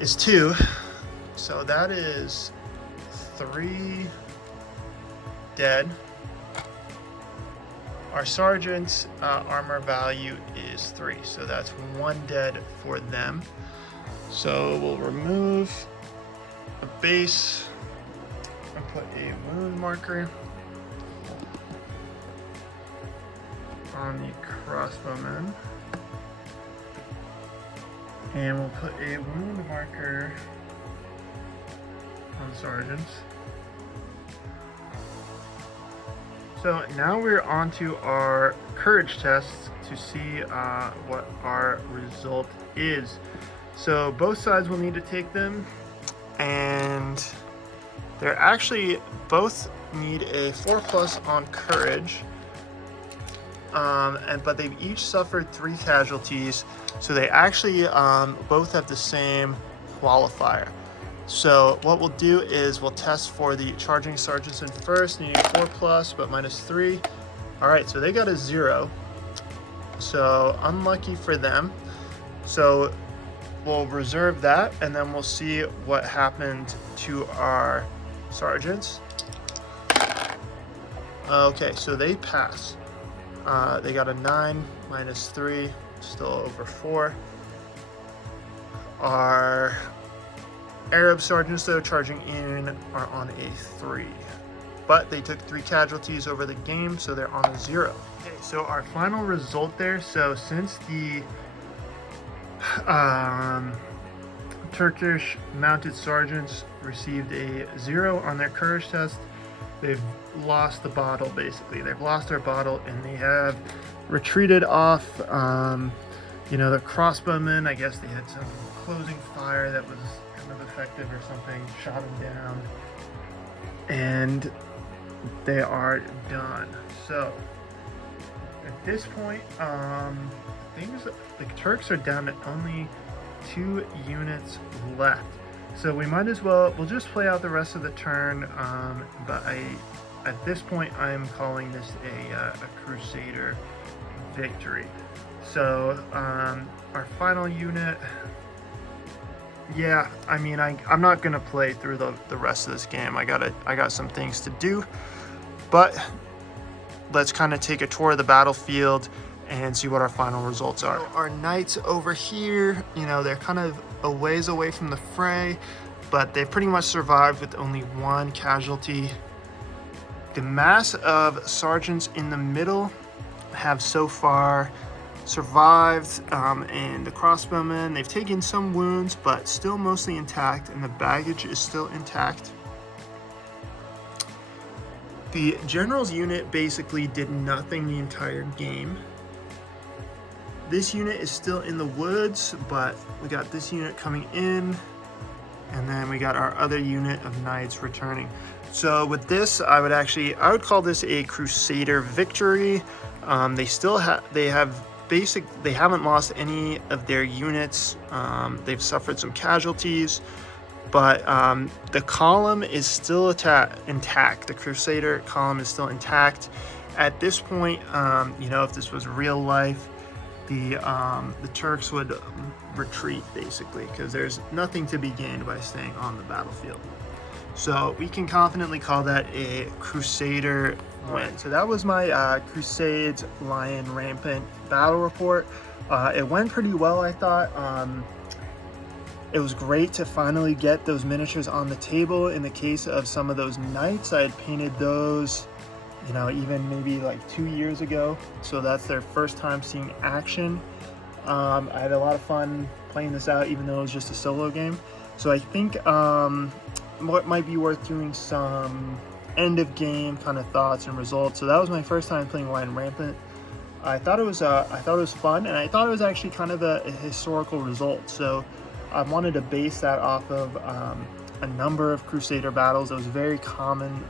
is 2. So that is 3 dead. Our sergeant's armor value is 3, so that's 1 dead for them. So we'll remove a base and put a wound marker on the crossbowman. And we'll put a wound marker on sergeants. So now we're on to our courage tests to see what our result is. So both sides will need to take them, and they're actually both need a 4+ on courage. But they've each suffered 3 casualties, so they actually both have the same qualifier. So what we'll do is we'll test for the charging sergeants in first, needing 4+, but -3. All right, so they got a 0. So unlucky for them. So we'll reserve that, and then we'll see what happened to our sergeants. Okay, so they pass. They got a 9, -3, still over 4. Our Arab sergeants, though, charging in, are on a 3. But they took 3 casualties over the game, so they're on a 0. Okay, so our final result there. So since the Turkish mounted sergeants received a 0 on their courage test, they've lost the bottle, basically. They've lost their bottle, and they have retreated off. You know, the crossbowmen, I guess they had some closing fire that was kind of effective or something, shot them down, and they are done. So at this point, the Turks are down to only 2 units left. So we might as well, we'll just play out the rest of the turn, but at this point, I'm calling this a Crusader victory. So our final unit, yeah, I mean, I'm not gonna play through the rest of this game. I got some things to do, but let's kind of take a tour of the battlefield and see what our final results are. So our knights over here, you know, they're kind of a ways away from the fray, but they've pretty much survived with only 1 casualty. The mass of sergeants in the middle have so far survived, and the crossbowmen, they've taken some wounds, but still mostly intact, and the baggage is still intact. The general's unit basically did nothing the entire game. This unit is still in the woods, but we got this unit coming in, and then we got our other unit of knights returning. So with this, I would call this a Crusader victory. They haven't lost any of their units. They've suffered some casualties, but the column is still intact. The Crusader column is still intact. At this point, you know, if this was real life, the Turks would retreat, basically, because there's nothing to be gained by staying on the battlefield. So we can confidently call that a Crusader win. So that was my Crusades Lion Rampant battle report. It went pretty well, I thought. It was great to finally get those miniatures on the table. In the case of some of those knights, I had painted those, you know, even maybe like 2 years ago. So that's their first time seeing action. I had a lot of fun playing this out, even though it was just a solo game. So I think what might be worth doing some end of game kind of thoughts and results. So that was my first time playing rampant. I thought it was fun, and I thought it was actually kind of a historical result. So I wanted to base that off of a number of Crusader battles. It was very common,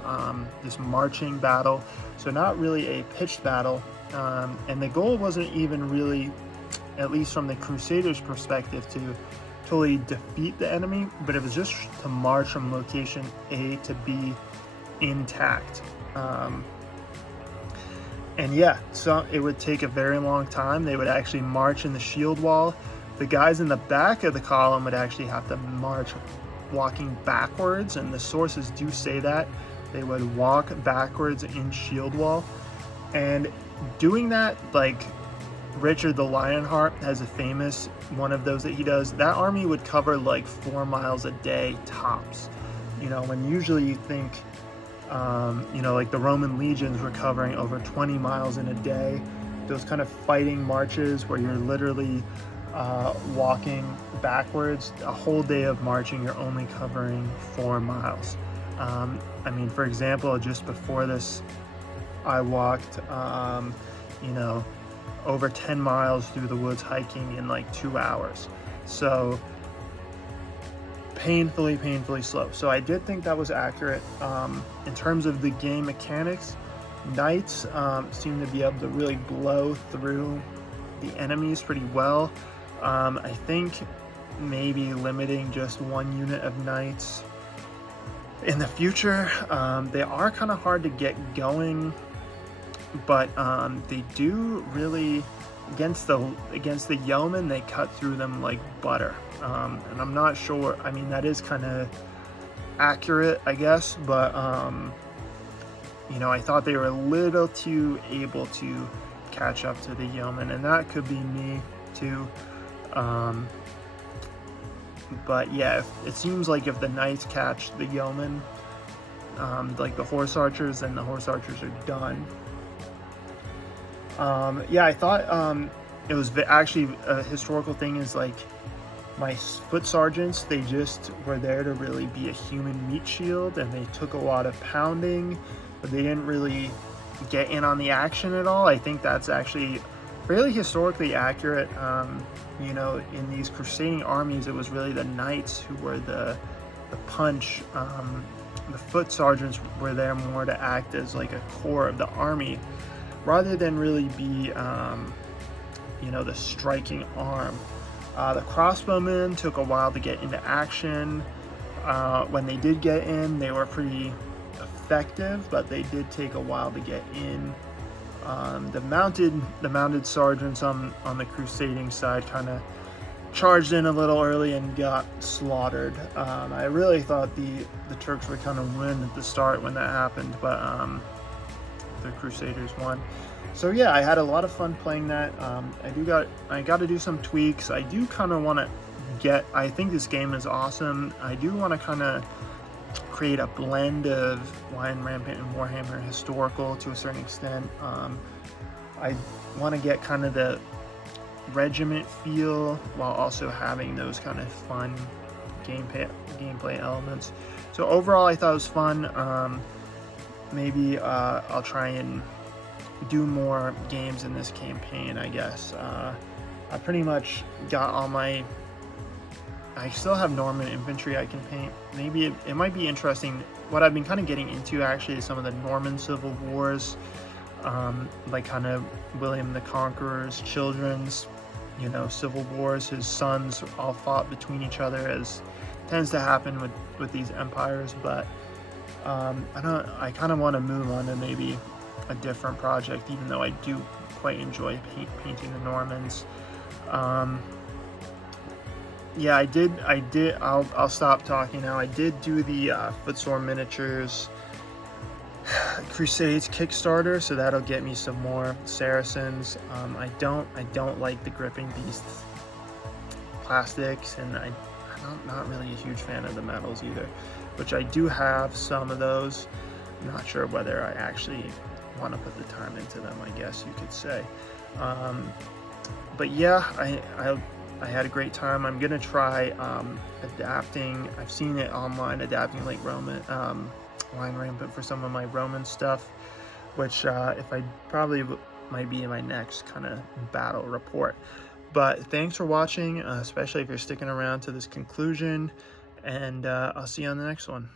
this marching battle, so not really a pitched battle. And the goal wasn't even really, at least from the Crusaders' perspective, to totally defeat the enemy, but it was just to march from location A to B intact. And yeah, so it would take a very long time. They would actually march in the shield wall. The guys in the back of the column would actually have to march walking backwards, and the sources do say that they would walk backwards in shield wall. And doing that, like Richard the Lionheart has a famous one of those that he does, that army would cover like 4 miles a day tops. You know, when usually you think you know, like the Roman legions were covering over 20 miles in a day. Those kind of fighting marches where you're literally walking backwards, a whole day of marching, you're only covering 4 miles. I mean, for example, just before this, I walked, you know, over 10 miles through the woods hiking in like 2 hours. So painfully slow. So I did think that was accurate. In terms of the game mechanics, knights seem to be able to really blow through the enemies pretty well. I think maybe limiting just 1 unit of knights in the future. They are kind of hard to get going, but they do really, against the yeomen, they cut through them like butter. And I'm not sure, I mean, that is kind of accurate, I guess, but you know, I thought they were a little too able to catch up to the yeomen, and that could be me too. But yeah, it seems like if the knights catch the yeomen, like the horse archers, then the horse archers are done. Yeah, I thought it was actually a historical thing, is like my foot sergeants, they just were there to really be a human meat shield, and they took a lot of pounding, but they didn't really get in on the action at all. I think that's actually fairly historically accurate. You know, in these crusading armies, it was really the knights who were the punch. The foot sergeants were there more to act as like a core of the army, rather than really be, you know, the striking arm. The crossbowmen took a while to get into action. When they did get in, they were pretty effective, but they did take a while to get in. The mounted sergeants on the crusading side kind of charged in a little early and got slaughtered. I really thought the Turks would kind of win at the start when that happened, but the Crusaders won. So yeah, I had a lot of fun playing that. I got to do some tweaks. I do kind of want to I think this game is awesome. I do want to kind of create a blend of Lion Rampant and Warhammer Historical to a certain extent. I want to get kind of the regiment feel while also having those kind of fun gameplay elements. So overall, I thought it was fun. Maybe I'll try and do more games in this campaign, I guess. I pretty much got all my... I still have Norman infantry I can paint. Maybe it might be interesting. What I've been kind of getting into actually is some of the Norman civil wars, like kind of William the Conqueror's children's, you know, civil wars. His sons all fought between each other, as tends to happen with these empires. But I kind of want to move on to maybe a different project, even though I do quite enjoy painting the Normans. Yeah, I did. I'll stop talking now. I did do the Footsore Miniatures Crusades Kickstarter, so that'll get me some more Saracens. I don't like the Gripping Beasts plastics, and I'm not really a huge fan of the metals either, which I do have some of those. I'm not sure whether I actually want to put the time into them, I guess you could say. But yeah, I had a great time. I'm gonna try adapting. I've seen it online, adapting like line rampant for some of my Roman stuff, which if I probably might be in my next kind of battle report. But thanks for watching, especially if you're sticking around to this conclusion, and I'll see you on the next one.